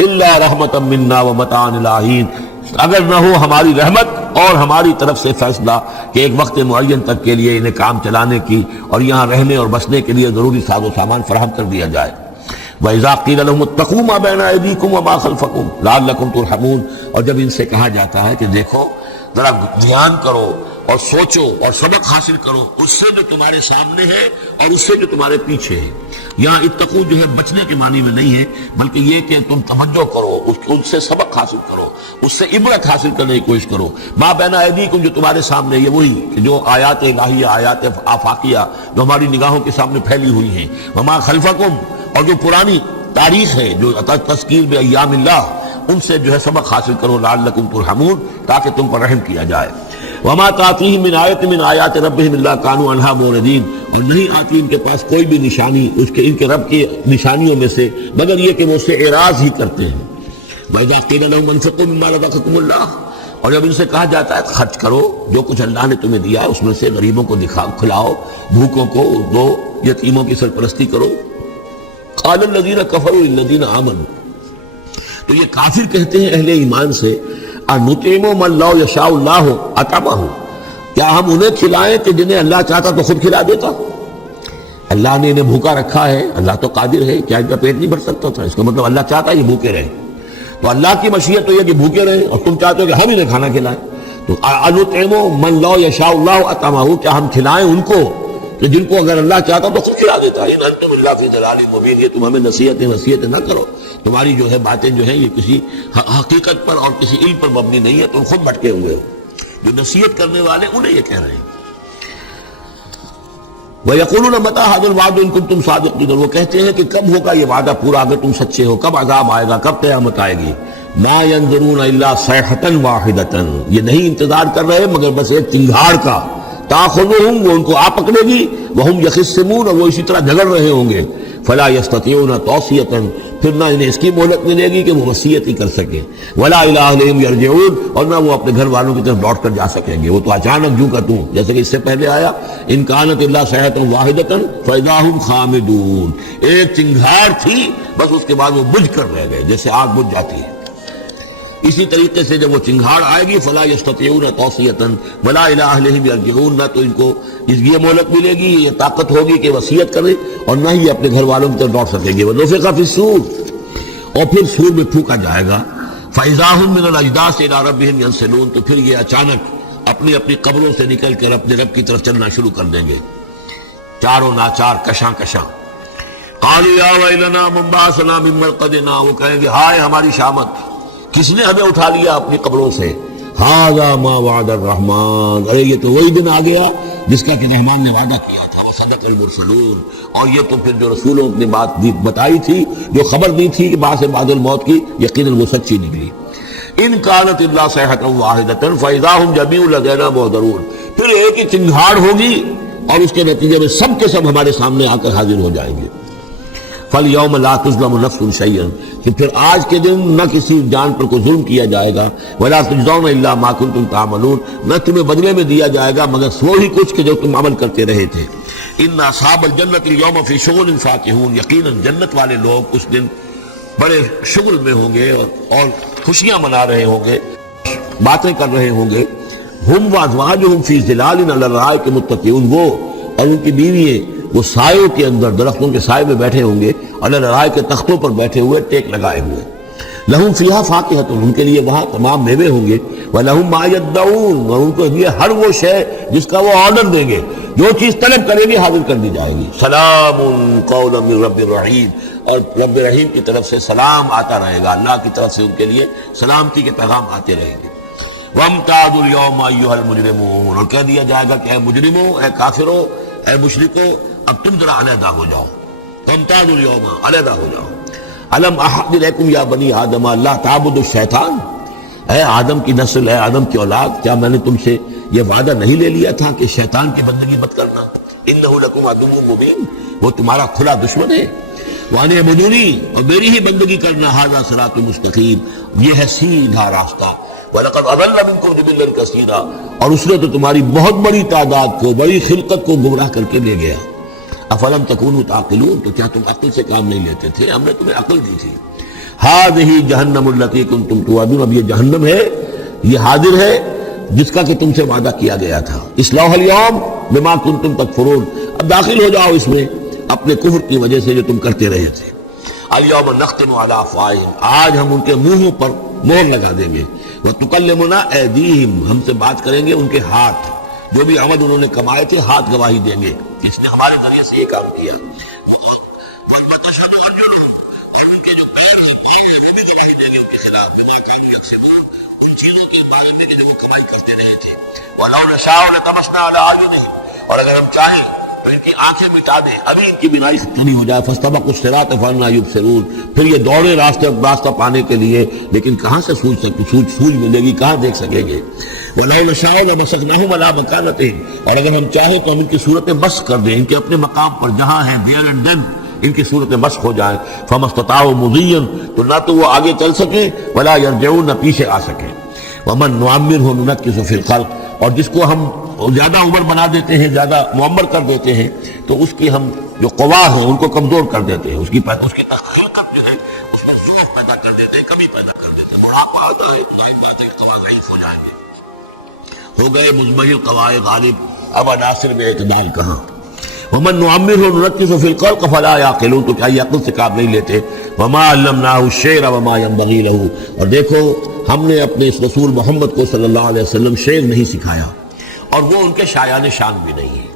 إِلَّا رَحْمَةً مِّنَّا وَمَتَاعًا إِلَىٰ حِينٍ، اگر نہ ہو ہماری رحمت اور ہماری طرف سے فیصلہ کہ ایک وقت معین تک کے لیے انہیں کام چلانے کی اور یہاں رہنے اور بسنے کے لیے ضروری ساز و سامان فراہم کر دیا جائے۔ وَإِذَا قِيلَ لَهُمُ اتَّقُوا مَا بَيْنَ أَيْدِيكُمْ وَمَا خَلْفَكُمْ لَعَلَّكُمْ تُرْحَمُونَ، اور جب ان سے کہا جاتا ہے کہ دیکھو ذرا دھیان کرو اور سوچو اور سبق حاصل کرو اس سے جو تمہارے سامنے ہے اور اس سے جو تمہارے پیچھے ہے۔ یہاں اتقو جو ہے بچنے کے معنی میں نہیں ہے، بلکہ یہ کہ تم توجہ کرو، ان سے سبق حاصل کرو، اس سے عبرت حاصل کرنے کی کوشش کرو۔ ما بین ایدیکم جو تمہارے سامنے، یہ وہی کہ جو آیات الہیہ، آیات آفاقیہ جو ہماری نگاہوں کے سامنے پھیلی ہوئی ہیں، وما خلفکم اور جو پرانی تاریخ ہے، جو تذکیر بایام اللہ، ان سے جو ہے سبق حاصل کرو، لعلکم ترحمون، تاکہ تم پر رحم کیا جائے۔ وما تاتیہم من آیۃ من آیات ربہم الا کانوا عنہا معرضین، اور نہیں آتی ان کے پاس کوئی بھی نشانی ان کے رب کی نشانیوں میں سے مگر یہ کہ وہ اس سے اعراض ہی کرتے ہیں۔ وَإِذَا قِيلَ لَهُمْ انفقوا مِمَّا رَزَقَكُمُ اللَّهُ، اور جب ان سے کہا جاتا ہے خرچ کرو جو کچھ اللہ نے تمہیں دیا ہے اس میں سے، غریبوں کو کھلاؤ، بھوکوں کو دو، یتیموں کی سرپرستی کرو۔ قال الذین کفروا للذین آمنوا، تو یہ کافر کہتے ہیں اہل ایمان سے، انطعم من لو یشاء اللہ اطعمہ، کیا ہم انہیں کھلائیں کہ جنہیں اللہ چاہتا تو خود کھلا دیتا؟ اللہ نے انہیں بھوکا رکھا ہے، اللہ تو قادر ہے، کیا ان کا پیٹ نہیں بھر سکتا تھا؟ اس کا مطلب اللہ چاہتا ہے یہ بھوکے رہیں، تو اللہ کی مشیت تو یہ کہ بھوکے رہیں، اور تم چاہتے ہو کہ ہم انہیں کھانا کھلائیں۔ تو انطعم من لو یشاء اللہ اطعمہ، کیا ہم کھلائیں ان کو کہ جن کو اگر اللہ چاہتا تو خود کھلا دیتا؟ ان انتم الا فی ضلال مبین، یہ تم ہمیں نصیحتیں نہ کرو، تمہاری جو ہے باتیں جو ہیں یہ کسی حقیقت پر اور کسی علم پر مبنی نہیں ہے، تم خود بھٹکے ہوئے ہو۔ جو نصیحت کرنے والے انہیں یہ کہہ رہے ہیں۔ وَيَقُولُونَ مَتَىٰ هَٰذَا الْوَعْدُ إِن كُنتُمْ صَادِقِينَ، وہ کہتے ہیں کہ کب ہوگا یہ وعدہ پورا اگر تم سچے ہو، کب عذاب آئے گا، کب قیامت آئے گی۔ مَا يَنظُرُونَ إِلَّا صَيْحَةً وَاحِدَةً، یہ نہیں انتظار کر رہے مگر بس ایک چنگھاڑ کا، تَأْخُذُهُمْ، وہ ان کو آ پکڑے گی، وَهُمْ يَخِصِّمُونَ، اور وہ اسی طرح جھگڑ رہے ہوں گے، فَلَا يَسْتَطِيعُونَ تَوْصِيَةً، پھر نہ انہیں اس کی مہلت ملے گی کہ وہ وصیت ہی کر سکیں، وَلَا إِلَىٰ أَهْلِهِمْ يَرْجِعُونَ، اور نہ وہ اپنے گھر والوں کی طرف لوٹ کر جا سکیں گے، وہ تو اچانک جوں کا توں، جیسے کہ اس سے پہلے آیا إِن كَانَتْ إِلَّا صَيْحَةٌ وَاحِدَةٌ فَإِذَا هُمْ خَامِدُونَ، ایک چنگھاڑ تھی بس، اس کے بعد وہ بجھ کر رہ گئے جیسے آگ بجھ جاتی ہے۔ اسی طریقے سے جب وہ چنگھاڑ آئے گی، فلا یستطیعون توصیۃ ولا الی اہلہم یرجعون، نہ تو ان کو یہ مہلت ملے گی، یہ طاقت ہوگی کہ وصیت کریں، اور نہ ہی اپنے گھر والوں کی طرف لوٹ سکیں گے۔ ونفخ فی الصور، اور پھر سور میں پھونکا جائے گا، فاذا هم من الاجداث الی ربہم ینسلون، تو پھر یہ اچانک اپنی اپنی قبروں سے نکل کر اپنے رب کی طرف چلنا شروع کر دیں گے، چاروں ناچار کشاں کشاں۔ قالوا یا ویلنا من بعثنا من مرقدنا، وہ کہیں گے ہائے ہماری شامت، کس نے ہمیں اٹھا لیا اپنی قبروں سے۔ ھذا ما وعد الرحمن، ارے یہ تو وہی دن آ گیا جس کا کہ رحمان نے وعدہ کیا تھا، وصدق المرسلون، اور یہ تو پھر جو رسولوں نے بات بتائی تھی، جو خبر دی تھی کہ بعث بعد الموت کی، یقیناً وہ سچی نکلی۔ ان كانت الا صيحة واحدة فاذا هم جميع لدينا محضرون، پھر ایک ہی چنگھاڑ ہوگی اور اس کے نتیجے میں سب کے سب ہمارے سامنے آ کر حاضر ہو جائیں گے۔ فَالْيَوْمَ لَا تُظْلَمُ نَفْسٌ شَيْئًا، کہ پھر آج کے دن نہ کسی جان پر کوئی ظلم کیا جائے گا، وَلَا تُجْزَوْنَ إِلَّا مَا كُنتُمْ تَعْمَلُونَ، نہ تمہیں بدلے میں دیا جائے گا مگر وہی کچھ کہ جو تم عمل کرتے رہے تھے۔ إِنَّ أَصْحَابَ الْجَنَّةِ الْيَوْمَ فِي شُغُلٍ فَاكِهُونَ، یقیناً جنت والے لوگ اس دن بڑے شغل میں ہوں گے اور خوشیاں منا رہے ہوں گے، باتیں کر رہے ہوں گے۔ هُمْ وَأَزْوَاجُهُمْ فِي ظِلَالٍ عَلَى الْأَرَائِكِ مُتَّكِئُونَ، وہ اور ان کی بیوییں وہ سایوں کے اندر، درختوں کے سائے میں بیٹھے ہوں گے، علی الارائک کے تختوں پر بیٹھے ہوئے، ٹیک لگائے ہوئے۔ لہم فیہا فاکہۃ، ان کے لیے وہاں تمام میوے ہوں گے، ولہم ما یدعون، اور ان کو لیے ہر وہ شے جس کا وہ آرڈر دیں گے، جو چیز طلب کریں گے حاضر کر دی جائے گی۔ سلام قولا من رب الرحیم، اور رب رحیم کی طرف سے سلام آتا رہے گا، اللہ کی طرف سے ان کے لیے سلامتی کے پیغام آتے رہیں گے۔ وامتازوا اليوم ایھا المجرمون، اور کہہ دیا جائے گا کہ اے مجرموں، اے کافروں، اے مشرکوں، اب تم ذرا علیحدہ ہو جاؤ، وامتازوا اليوم، علیحدہ ہو جاؤ۔ الم احد الیکم یا بنی آدم لا تعبدوا الشیطان، اے آدم کی نسل، اے آدم کی اولاد، کیا میں نے تم سے یہ وعدہ نہیں لے لیا تھا کہ شیطان کی بندگی مت کرنا؟ انہ لکم عدو مبین، وہ تمہارا کھلا دشمن ہے۔ وان اعبدونی، اور میری ہی بندگی کرنا، ھذا صراط مستقیم، یہ ہے سیدھا راستہ۔ وَلَقَدْ أَضَلَّ مِنكُمْ جِبِلًّا كَثِيرًا، اور اس نے تو تمہاری بہت بڑی تعداد کو، بڑی خلقت کو گمراہ کر کے لے گیا۔ أَفَلَمْ تَكُونُوا تَعْقِلُونَ، تو کیا تم عقل سے کام نہیں لیتے تھے؟ ہم نے تمہیں عقل دی تھی۔ هَٰذِهِ جَهَنَّمُ الَّتِي كُنتُمْ تُوعَدُونَ، اب یہ جہنم ہے، یہ حاضر ہے جس کا کہ تم سے وعدہ کیا گیا تھا. اصلاح الیوم بما کنتم تکفرون، اب داخل ہو جاؤ اس میں اپنے کفر کی وجہ سے جو تم کرتے رہے تھے. الیوم نختم علی افواہہم، آج ہم ان کے منہوں پر مہر لگا دیں گے. وتکلمنا ایدیہم، ہم سے بات کریں گے ان کے ہاتھ، جو بھی عمل انہوں نے کمائے تھے ہاتھ گواہی دیں گے اس نے ہمارے ذریعے سے یہ کام کیا. اور ان کے جو پیر ہیں وہ بھی گواہی دیں گے ان کے خلاف بما کانوا یکسبون، ان چیزوں کے بارے میں جو وہ کمائی کرتے رہے تھے. وَلَوْ نَشَاءُ لَطَمَسْنَا عَلَىٰ أَعْيُنِهِمْ، اور اگر ہم چاہیں تو ان کی آنکھیں مٹا دیں، ابھی ان کی بینائی ختم ہو جائے. فَاسْتَبَقُوا الصِّرَاطَ فَأَنَّىٰ يُبْصِرُونَ، پھر یہ دوڑے راستہ پانے کے لیے، لیکن کہاں سے سوج ملے گی، کہاں دیکھ سکیں گے. وَلَوْ نَشَاءُ لَمَسَخْنَاهُمْ عَلَىٰ مَكَانَتِهِمْ، اور اگر ہم چاہیں تو ہم ان کی صورتیں مسخ کر دیں، ان کے اپنے مقام پر جہاں ہیں دیئر اینڈ دین ان کی صورتیں مسخ ہو جائیں. فَمَا اسْتَطَاعُوا مُضِيًّا، تو نہ تو وہ آگے چل سکیں وَلَا يَرْجِعُونَ، نہ پیچھے آ سکیں. وَمَن نُعَمِّرْهُ نُنَكِّسُ فِي الْخَلْقِ، اور جس کو ہم زیادہ عمر بنا دیتے ہیں، زیادہ معمر کر دیتے ہیں، تو اس کی ہم جو قوا ہیں ان کو کمزور کر دیتے ہیں. اس کی خلقت جو ہے اس میں ضعف پیدا کر دیتے ہیں، کمی پیدا کر دیتے ہیں. بڑھاپا آتا ہے، بات ہے قوا ضعیف ہو جائیں گے، ہو گئے مزمحل قوائے غالب، اب عناصر میں اعتدال کہاں. ومن نعمرہ ننکسہ فی الخلق فلا یعقلون، تو کیا یہ عقل سے کام نہیں لیتے. وما علمناہ الشعر وما ينبغی لہ، اور دیکھو ہم نے اپنے اس رسول محمد کو صلی اللہ علیہ وسلم شعر نہیں سکھایا، اور وہ ان کے شایان شان بھی نہیں ہے.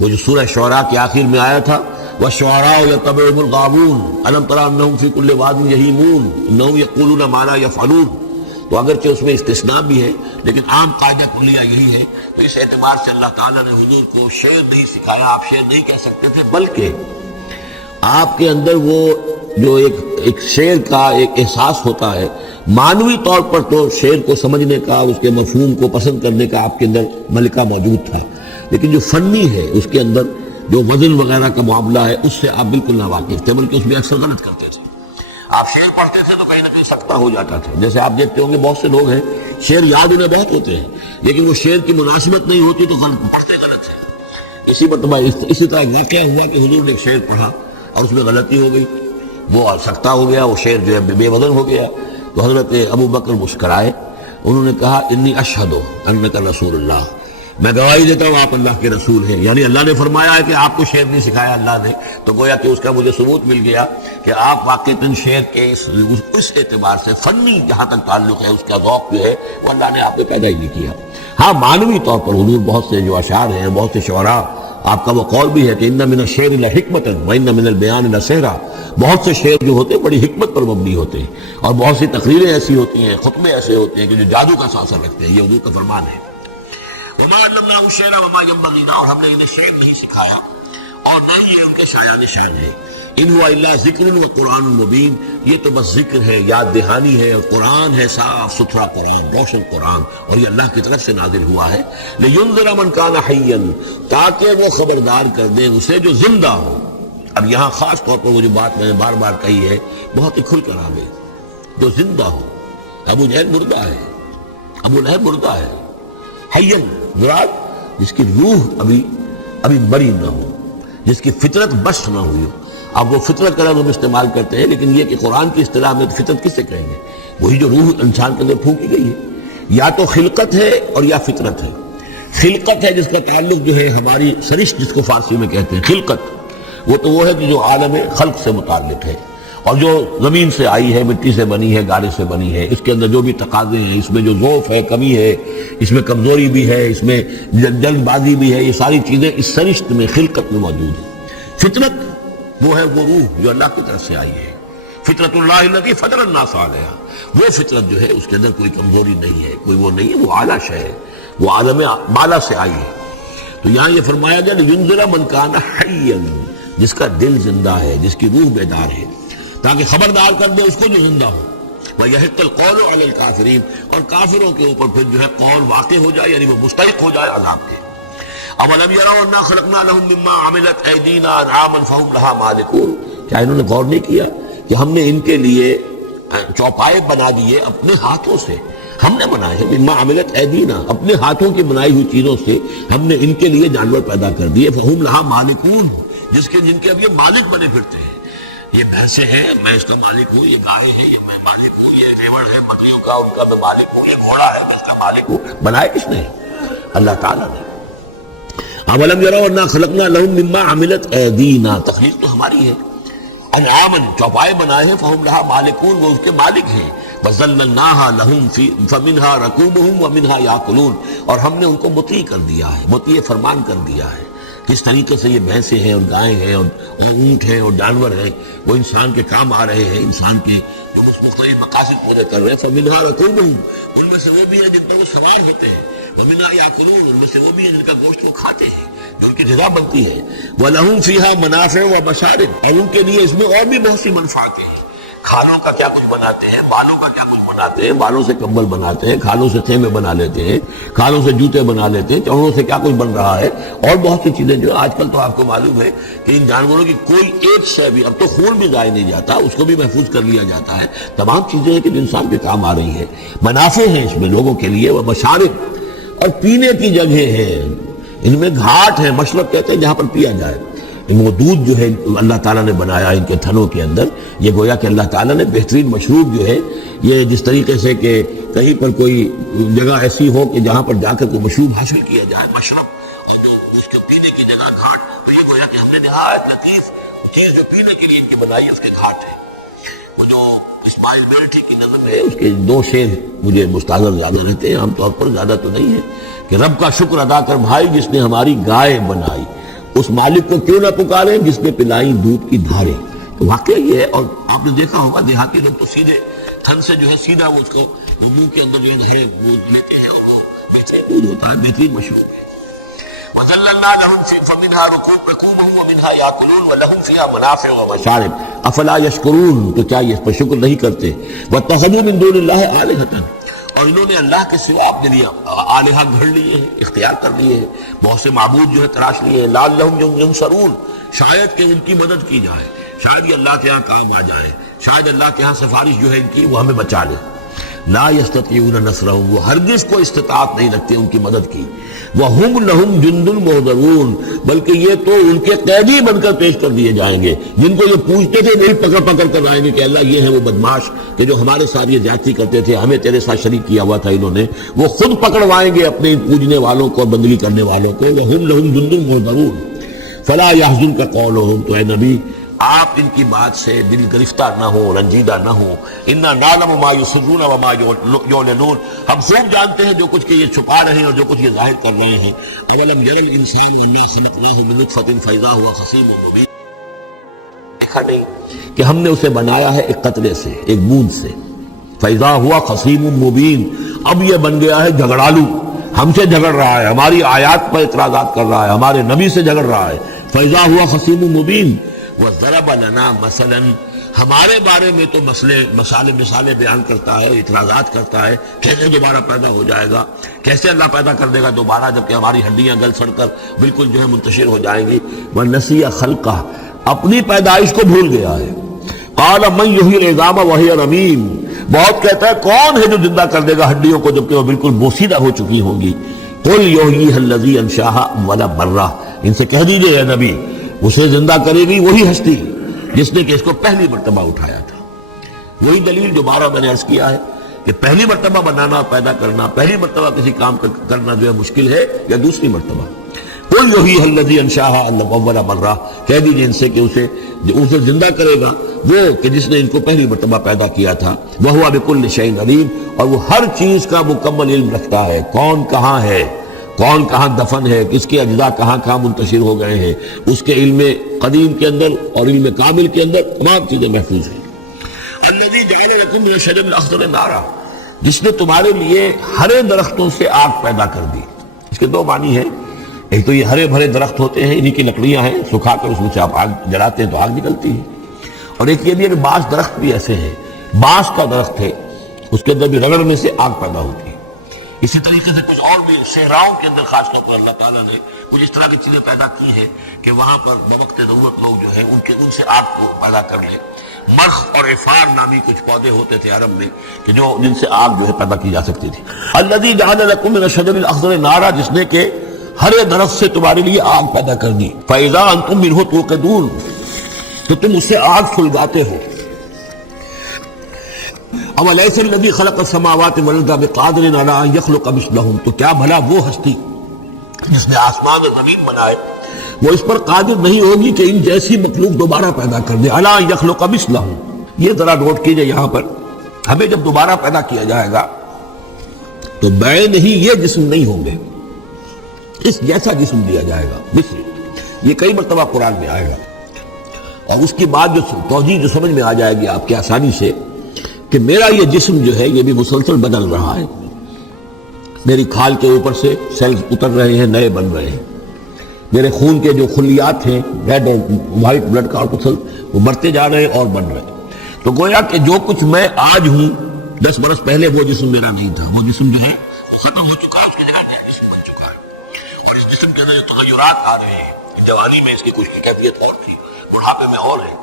وہ جو سورہ شعراء کے آخر میں آیا تھا وَالشُّعَرَاءُ يَتَّبِعُهُمُ الْغَاوُونَ أَلَمْ تَرَ أَنَّهُمْ فِي كُلِّ وَادٍ يَهِيمُونَ إِنَّهُمْ يَقُولُونَ مَا لَا يَفْعَلُونَ، تو اگرچہ اس میں استثناء بھی ہے لیکن عام قاعدہ کلیہ یہی ہے. تو اس اعتبار سے اللہ تعالیٰ نے حضور کو شعر نہیں سکھایا، آپ شعر نہیں کہہ سکتے تھے، بلکہ آپ کے اندر وہ جو ایک شعر کا ایک احساس ہوتا ہے، معنوی طور پر تو شعر کو سمجھنے کا، اس کے مفہوم کو پسند کرنے کا آپ کے اندر ملکہ موجود تھا، لیکن جو فنی ہے اس کے اندر جو وزن وغیرہ کا معاملہ ہے اس سے آپ بالکل نہ واقف تھے، بلکہ اس میں اکثر غلط کرتے تھے. آپ شعر پڑھتے تھے تو کہیں نہ کہیں سکتہ ہو جاتا تھا. جیسے آپ دیکھتے ہوں گے بہت سے لوگ ہیں شعر یاد انہیں بہت ہوتے ہیں، لیکن وہ شعر کی مناسبت نہیں ہوتی تو پڑھتے غلط ہیں. اسی طرح واقعہ ہوا کہ حضور نے ایک شعر پڑھا اور اس میں غلطی ہو گئی، وہ سکتہ ہو گیا، وہ شعر جو ہے بے وزن ہو گیا. تو حضرت ابو بکر مسکرائے، انہوں نے کہا انی اشہد انک رسول اللہ، میں گواہی دیتا ہوں آپ اللہ کے رسول ہیں. یعنی اللہ نے فرمایا ہے کہ آپ کو شعر نہیں سکھایا اللہ نے، تو گویا کہ اس کا مجھے ثبوت مل گیا کہ آپ واقعتاً شعر کے اس اعتبار سے فنی جہاں تک تعلق ہے، اس کا ذوق جو ہے وہ اللہ نے آپ نے پیدا ہی نہیں کیا. ہاں معنوی طور پر حضور بہت سے جو اشعار ہیں، بہت سے شعراء، آپ کا وہ قول بھی ہے کہ ان من الشعر لحکمۃ وان من البیان لسحرا، بہت سے شعر جو ہوتے ہیں بڑی حکمت پر مبنی ہوتے ہیں، اور بہت سی تقریریں ایسی ہوتی ہیں، خطبے ایسے ہوتے ہیں کہ جو جادو کا اثر رکھتے ہیں. یہ حضور کا فرمان ہے. وما علمناہ الشعر وما ينبغی لہ، اور ہم نے انہیں شعر نہیں سکھایا اور نہ ہی یہ ان کے شایان شان ہے. ان هو الا ذکر و قرآن مبین، یہ تو بس ذکر ہے، یاد دہانی ہے، اور قرآن ہے، صاف ستھرا قرآن، روشن قرآن، اور یہ اللہ کی طرف سے نازل ہوا ہے. لینذر من کان حیا، تاکہ وہ خبردار کر دیں اسے جو زندہ ہو. اب یہاں خاص طور پر وہ جو بات میں نے بار بار کہی ہے بہت ہی کھل کر آ گئی، جو زندہ ہو. ابو جہل مردہ ہے، ابو لہب مردہ ہے. حیا مراد جس کی روح ابھی مری نہ ہو، جس کی فطرت بش نہ ہوئی ہو. اب وہ فطرت کا لفظ ہم استعمال کرتے ہیں، لیکن یہ کہ قرآن کی اصطلاح میں فطرت کس سے کہیں گے؟ وہی جو روح انسان کے اندر پھونکی گئی ہے. یا تو خلقت ہے اور یا فطرت ہے. خلقت ہے جس کا تعلق جو ہے ہماری سرشت جس کو فارسی میں کہتے ہیں خلقت، وہ ہے جو عالم خلق سے متعلق ہے، اور جو زمین سے آئی ہے، مٹی سے بنی ہے، گارے سے بنی ہے. اس کے اندر جو بھی تقاضے ہیں، اس میں جو ضعف ہے، کمی ہے، اس میں کمزوری بھی ہے، اس میں جلد بازی بھی ہے، یہ ساری چیزیں اس سرشت میں خلقت میں موجود ہیں. فطرت وہ ہے وہ روح جو اللہ کی طرف سے آئی ہے. فطرت اللہ التی فطر الناس علیہا، وہ فطرت جو ہے اس کے اندر کوئی کمزوری نہیں ہے، کوئی وہ نہیں ہے، وہ اعلیٰ شے ہے، وہ عالم بالا سے آئی ہے. تو یہاں یہ فرمایا گیا لینذر من کان حیا، جس کا دل زندہ ہے، جس کی روح بیدار ہے، تاکہ خبردار کر دے اس کو جو زندہ ہو. وَيَحِقَّ الْقَوْلُ عَلَى الْكَافِرِينَ، اور کافروں کے اوپر پھر جو ہے قول واقع ہو جائے، یعنی وہ مستحق ہو جائے عذاب کے. اَوَلَمْ يَرَوْا أَنَّا خَلَقْنَا لَهُم مِّمَّا عَمِلَتْ أَيْدِينَا أَنْعَامًا فَهُمْ لَهَا مَالِكُونَ، کیا انہوں نے غور نہیں کیا کہ ہم نے ان کے لیے چوپائے بنا دیے اپنے ہاتھوں سے، ہم نے بنائے ہیں مما عملت ایدینا، اپنے ہاتھوں کی بنائی ہوئی چیزوں سے ہم نے ان کے لیے جانور پیدا کر دیے. فہم لہا مالکون، جن کے اب یہ مالک بنے پھرتے ہیں. یہ بھینسیں ہیں میں اس کا مالک ہوں، یہ گائے ہیں یہ میں مالک ہوں، یہ ریوڑ ہے بکریوں کا ان کا میں مالک ہوں، یہ گھوڑا ہے میں اس کا مالک ہوں. بنائے کس نے؟ اللہ تعالیٰ نے. اولم یروا انا خلقنا لهم مما عملت ایدینا، تخلیق تو ہماری ہے. انعامن چوپائے بنائے ہیں، فہم لہا مالکون وہ اس کے مالک ہیں. وَذَلَّلْنَاهَا لَهُمْ فَمِنْهَا رَكُوبُهُمْ وَمِنْهَا يَأْكُلُونَ، اور ہم نے ان کو مطیع کر دیا ہے، مطیع فرمان کر دیا ہے. کس طریقے سے یہ بھینسیں ہیں اور گائے ہیں اور اونٹ ہیں اور جانور ہیں، وہ انسان کے کام آ رہے ہیں، انسان کے جو مختلف مقاصد پورے کر رہے ہیں. فَمِنْهَا رَكُوبُهُمْ، ان میں سے وہ بھی ہیں جن پر وہ سوار ہوتے ہیں. وَمِنْهَا يَأْكُلُونَ، ان میں سے وہ بھی ہیں جن کا گوشت وہ کھاتے ہیں، جو ان کی غذا بنتی ہے. وَلَهُمْ فِيهَا مَنَافِعُ وَمَشَارِبُ، اور ان کے لیے اس میں اور بھی بہت سی منفعتیں ہیں. کھالوں کا کیا کچھ بناتے ہیں، بالوں کا کیا کچھ بناتے ہیں، بالوں سے کمبل بناتے ہیں، کھالوں سے خیمے بنا لیتے ہیں، کھالوں سے جوتے بنا لیتے ہیں، چوڑوں سے کیا کچھ بن رہا ہے، اور بہت سی چیزیں جو آج کل تو آپ کو معلوم ہے کہ ان جانوروں کی کوئی ایک شے بھی، اب تو خون بھی ضائع نہیں جاتا، اس کو بھی محفوظ کر لیا جاتا ہے. تمام چیزیں ہیں کہ جو انسان کے کام آ رہی ہیں. منافع ہیں اس میں لوگوں کے لیے. وہ مشارب، اور پینے کی جگہیں ہیں، ان میں گھاٹ ہیں، مشرب کہتے ہیں جہاں پر پیا جائے. وہ دودھ جو ہے اللہ تعالیٰ نے بنایا ان کے تھنوں کے اندر، یہ گویا کہ اللہ تعالیٰ نے بہترین مشروب جو ہے، یہ جس طریقے سے کہ کہیں پر کوئی جگہ ایسی ہو کہ جہاں پر جا کر کوئی مشروب حاصل کیا جائے، مشرب، اور جو اس کے پینے کی جگہ گھاٹ، تو یہ گویا کہ ہم نے نہایت لطیف چیز جو پینے کے لیے ان کی بنائی اس کے گھاٹ ہے. وہ جو اسماعیل بیرٹھی کی نظم ہے، اس کے 2 شعر مجھے مستحضر زیادہ رہتے ہیں، عام طور پر زیادہ تو نہیں ہے، کہ رب کا شکر ادا کر بھائی جس نے ہماری گائے بنائی، اس مالک کو کیوں نہ پکارے جس نے پلائی دودھ کی دھاریں. تو واقعہ یہ ہے. اور آپ نے دیکھا ہوگا دیہاتی لوگ تو سیدھے تھن سے جو ہے سیدھا وہ اس کو منہ کے اندر جو ہے وہ لیتے ہیں، اور وہ ایسے دودھ ہوتا ہے، بہترین مشروب ہے. وَذَلَّلْنَا لَهُمْ فَمِنْهَا رَكُوبُهُمْ وَمِنْهَا يَأْكُلُونَ وَلَهُمْ فِيهَا مَنَافِعُ وَمَشَارِبُ أَفَلَا يَشْكُرُونَ، تو کیا یہ اس پر شکر نہیں کرتے؟ وَاتَّخَذُوا مِن دُونِ اللَّهِ آلِهَةً، اور انہوں نے اللہ کے سوا اپنے لیے آلہہ گھڑ لیے ہیں، اختیار کر لیے ہیں، بہت سے معبود جو ہے تراش لیے ہیں. لَعَلَّهُمْ يَنصَرُونَ، شاید کہ ان کی مدد کی جائے، شاید یہ اللہ کے ہاں کام آ جائے، شاید اللہ کے ہاں سفارش جو ہے ان کی وہ ہمیں بچا لے. لا يستطيعون نصرهم، وہ ہرگز کو استطاعت نہیں رکھتے ان کی مدد کی. وَهُمْ لَهُمْ جُنْدٌ مُحْضَرُونَ، بلکہ یہ تو ان کے قیدی بن کر پیش کر دیے جائیں گے، جن کو یہ پوچھتے تھے وہی پکڑ پکڑ کر آئیں گے کہ اللہ یہ ہیں وہ بدماش کہ جو ہمارے ساتھ یہ زیادتی کرتے تھے، ہمیں تیرے ساتھ شریک کیا ہوا تھا انہوں نے، وہ خود پکڑوائیں گے اپنے پوجنے والوں کو اور بندگی کرنے والوں کو. وَهُمْ لَهُمْ جُنْدٌ مُحْضَرُونَ فَلَا يَحْزُنْكَ قَوْلُهُمْ، تو اے نبی آپ ان کی بات سے دل گرفتار نہ ہو، رنجیدہ نہ ہو. اِنَّا نَعْلَمُ مَا يُسِرُّونَ وَمَا يُعْلِنُونَ، ہم خوب جانتے ہیں جو کچھ کہ یہ چھپا رہے ہیں اور جو کچھ یہ ظاہر کر رہے ہیں. أَوَلَمْ يَرَ الْإِنسَانُ أَنَّا خَلَقْنَاهُ مِن نُطْفَةٍ فَإِذَا هُوَ خَصِيمٌ مُبِينٌ، دیکھا نہیں کہ ہم نے اسے بنایا ہے ایک قطرے سے، ایک بوند سے. فَإِذَا هُوَ خَصِيمٌ مُبِينٌ، اب یہ بن گیا ہے جھگڑالو، ہم سے جھگڑ رہا ہے، ہماری آیات پر اعتراضات کر رہا ہے، ہمارے نبی سے جھگڑ رہا ہے. فَإِذَا هُوَ خَصِيمٌ مُبِينٌ وَضَرَبَ لَنَا مَثَلًا، ہمارے بارے میں تو مثالیں بیان کرتا ہے، اعتراضات کرتا ہے، کیسے دوبارہ پیدا ہو جائے گا، کیسے اللہ پیدا کر دے گا دوبارہ جبکہ ہماری ہڈیاں گل سڑ کر بالکل جو ہے منتشر ہو جائیں گی. وَنَسِيَ خَلْقَهُ، اپنی پیدائش کو بھول گیا ہے. قَالَ مَن يُحْيِي الْعِظَامَ وَهِيَ رَمِيمٌ، بہت کہتا ہے کون ہے جو زندہ کر دے گا ہڈیوں کو جبکہ وہ بالکل بوسیدہ ہو چکی ہوں گی. قُلْ يُحْيِيهَا الَّذِي أَنشَأَهَا أَوَّلَ مَرَّةٍ، ان سے کہہ دیجئے اے نبی اسے زندہ کرے گی وہی ہستی جس نے کہ اس کو پہلی مرتبہ اٹھایا تھا. وہی دلیل جو بارہ میں نے عرض کیا ہے کہ پہلی مرتبہ بنانا پیدا کرنا، پہلی مرتبہ کسی کام کرنا جو ہے مشکل ہے یا دوسری مرتبہ. قُلْ يُحْيِيهَا الَّذِي أَنشَأَهَا أَوَّلَ مَرَّةٍ، کہہ دیجئے ان سے کہ اسے زندہ کرے گا وہ کہ جس نے ان کو پہلی مرتبہ پیدا کیا تھا. وَهُوَ بِكُلِّ شَيْءٍ عَلِيمٌ، اور وہ ہر چیز کا مکمل علم رکھتا ہے، کون کہاں ہے، کون کہاں دفن ہے، کس کے اجزاء کہاں کہاں منتشر ہو گئے ہیں، اس کے علم قدیم کے اندر اور علم کامل کے اندر تمام چیزیں محفوظ ہیں. الذی جعل لکم من الشجر الاخضر نارا، جس نے تمہارے لیے ہرے درختوں سے آگ پیدا کر دی. اس کے 2 معنی ہیں، ایک تو یہ ہرے بھرے درخت ہوتے ہیں، انہی کی لکڑیاں ہیں، سکھا کر اس میں سے آپ آگ جلاتے ہیں تو آگ نکلتی ہے. اور ایک یہ بھی ہے کہ بعض درخت بھی ایسے ہیں، بانس کا درخت ہے اس کے اندر بھی رگڑنے سے آگ پیدا ہوتی ہے. اسی طریقے سے کچھ اور بھی صحراؤں کے اندر خاص طور پر اللہ تعالیٰ نے کچھ اس طرح کی چیزیں پیدا کی ہیں کہ وہاں پر بوقت ضرورت لوگ جو ہے ان سے آگ کو پیدا کر لیں. مرخ اور افار نامی کچھ پودے ہوتے تھے عرب میں کہ جن سے آگ جو ہے پیدا کی جا سکتی تھی. الذی جعل لکم من الشجر الاخضر نارا، جس نے کہ ہرے درخت سے تمہارے لیے آگ پیدا کر دی. فاذا انتم منہ توقدون، تو تم اس سے آگ سلگاتے ہو. اولیس الذی خلق السماوات والارض بقادر علی ان یخلق مثلہم، تو کیا بھلا وہ ہستی جس نے آسمان اور زمین بنائے وہ اس پر قادر نہیں ہوگی کہ ان جیسی مخلوق دوبارہ پیدا کر دے. الا ان یخلق مثلہم، یہ ذرا نوٹ کیجئے یہاں پر، ہمیں جب دوبارہ پیدا کیا جائے گا تو بے نہیں یہ جسم نہیں ہوں گے، اس جیسا جسم دیا جائے گا. مثل یہ کئی مرتبہ قرآن میں آئے گا، اور اس کی بعد جو توجیہ جو سمجھ میں آ جائے گی آپ کے آسانی سے کہ میرا یہ جسم جو ہے یہ بھی مسلسل بدل رہا ہے. میری کھال کے اوپر سے سیلز اتر رہے ہیں، نئے بن رہے ہیں. میرے خون کے جو خلیات ہیں ریڈ اور وائٹ بلڈ کارپسل وہ مرتے جا رہے ہیں اور بن رہے ہیں. تو گویا کہ جو کچھ میں آج ہوں 10 برس پہلے وہ جسم میرا نہیں تھا. وہ جسم جو ہے وہ ختم ہو چکا ہے، اس کی جگہ نیا جسم بن چکا ہے. اور اس جسم کے اندر جو تغیرات آ رہے ہیں، جوانی میں اس کی کچھ کیفیت اور تھی، بڑھاپے میں اور ہے.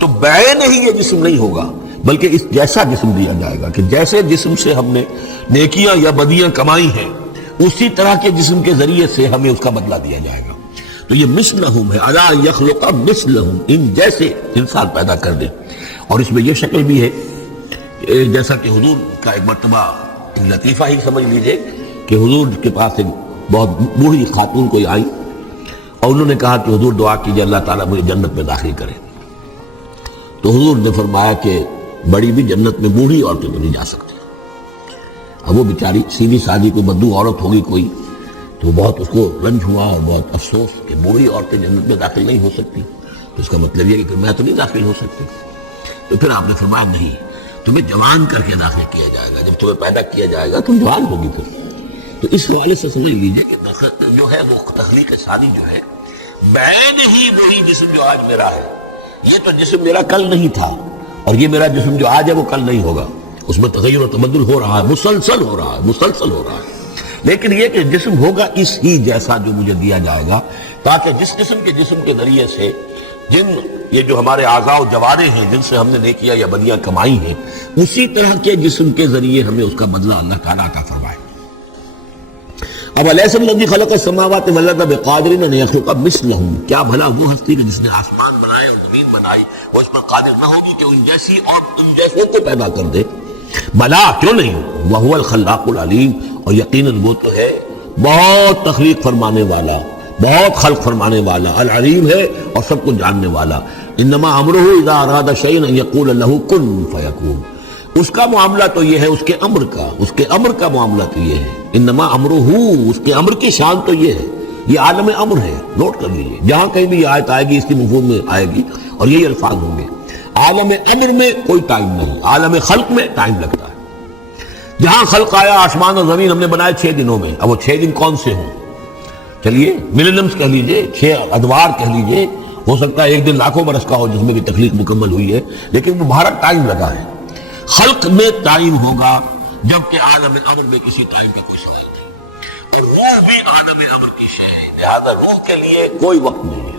تو بے نہیں یہ جسم نہیں ہوگا، بلکہ اس جیسا جسم دیا جائے گا کہ جیسے جسم سے ہم نے نیکیاں یا بدیاں کمائی ہیں اسی طرح کے جسم کے ذریعے سے ہمیں اس کا بدلہ دیا جائے گا. تو یہ مثلہم ہے، الا یخلق مثلہم، ان جیسے انسان پیدا کر دے. اور اس میں یہ شکل بھی ہے جیسا کہ حضور کا ایک مرتبہ ایک لطیفہ ہی سمجھ لیجئے کہ حضور کے پاس ایک بہت بوڑھی خاتون کوئی آئی اور انہوں نے کہا کہ حضور دعا کیجئے اللہ تعالیٰ مجھے جنت میں داخل کرے. تو حضور نے فرمایا کہ بڑی بھی جنت میں بوڑھی عورتیں تو نہیں جا سکتی. اب وہ بیچاری سیدھی سادھی کوئی بدو عورت ہوگی کوئی، تو بہت اس کو رنج ہوا اور بہت افسوس کہ بوڑھی عورتیں جنت میں داخل نہیں ہو سکتی. تو اس کا مطلب یہ کہ میں تو نہیں داخل ہو سکتی. تو پھر آپ نے فرمایا نہیں، تمہیں جوان کر کے داخل کیا جائے گا. جب تمہیں پیدا کیا جائے گا تم جوان ہوگی پھر. تو اس حوالے سے سمجھ لیجئے کہ جو ہے وہ تخلیق ثانی جو ہے بین ہی وہی جسم جو آج میرا ہے. یہ تو جسم میرا کل نہیں تھا، اور یہ میرا جسم جو آج ہے وہ کل نہیں ہوگا. اس میں تغیر و تبدل ہو رہا ہے، مسلسل ہو رہا ہے، مسلسل ہو رہا ہے. لیکن یہ کہ جسم ہوگا اس ہی جیسا جو مجھے دیا جائے گا، تاکہ جس قسم کے جسم کے ذریعے سے جن یہ جو ہمارے اعضاء و جوارح ہیں جن سے ہم نے نیکیاں یا بدیاں کمائی ہیں اسی طرح کے جسم کے ذریعے ہمیں اس کا بدلہ اللہ تعالیٰ عطا فرمائے. اب الیس الذی خلق السماوات والارض بقادر ان یخلق مثلہم، کیا بھلا وہ ہستی کہ جس نے آسمان بنائے اور زمین بنائی وہ اس پر قادر نہ ہوگی کہ ان جیسی اور ان جیسوں کو پیدا کر دے. بلا، کیوں نہیں، وہو الخلاق العلیم، اور یقیناً وہ تو ہے بہت تخلیق فرمانے والا، بہت خلق فرمانے والا، العلیم ہے اور سب کو جاننے والا. انما امرہ اذا اراد شیئا ان یقول له کن فیکون، اس کا معاملہ تو یہ ہے، اس کے امر کا معاملہ تو یہ ہے. انما امرہ، اس کے امر کی شان تو یہ ہے، یہ عالم امر ہے. نوٹ کر لیجیے، جہاں کہیں بھی یہ آیت آئے گی اس کی مفہوم میں آئے گی اور یہی الفاظ ہوں گے. عالم امر میں کوئی ٹائم نہیں، عالم خلق میں ٹائم لگتا ہے. جہاں خلق آیا آسمان اور زمین ہم نے بنائے 6 دنوں میں. اب وہ 6 دن کون سے ہوں؟ چلیے ملینمز کہہ لیجئے، 6 ادوار کہہ لیجئے، ہو سکتا ہے ایک دن لاکھوں برس کا ہو جس میں بھی تخلیق مکمل ہوئی ہے، لیکن وہ بھارت ٹائم لگا ہے. خلق میں ٹائم ہوگا جبکہ عالم امر میں کسی ٹائم کا کوئی سوال نہیں. اور روح بھی عالم امر کی شے ہے، لہذا روح کے لیے کوئی وقت نہیں ہے.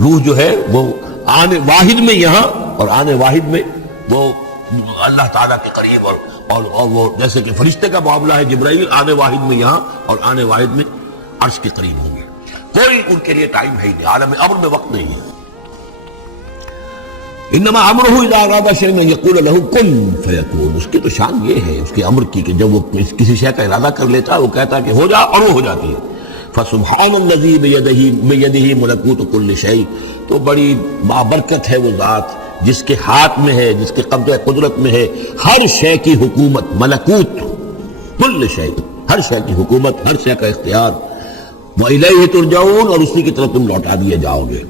روح جو ہے وہ آنے واحد میں یہاں اور آنے واحد میں وہ اللہ تعالیٰ کے قریب اور وہ جیسے کہ فرشتے کا معاملہ ہے، جبرائیل آنے واحد میں یہاں اور آنے واحد میں عرش کے قریب ہوں گے. کوئی ان کے لیے ٹائم ہے ہی نہیں، عالم امر میں وقت نہیں ہے. انما امرہ اذا اراد شیئا ان یقول له کن فیکون، اس کی تو شان یہ ہے اس کے امر کی کہ جب وہ کسی شے کا ارادہ کر لیتا ہے وہ کہتا ہے کہ ہو جا اور وہ ہو جاتی ہے. فسبحان الذی بیدہ ملکوت کل شیء، تو بڑی بابرکت ہے وہ ذات جس کے ہاتھ میں ہے، جس کے قبضہ قدرت میں ہے ہر شے کی حکومت. ملکوت کل شیء، ہر شے کی حکومت، ہر شے کا اختیار. وَإِلَيْهِ تُرْجَعُونَ، اور اسی کی طرف تم لوٹا دیے جاؤ گے.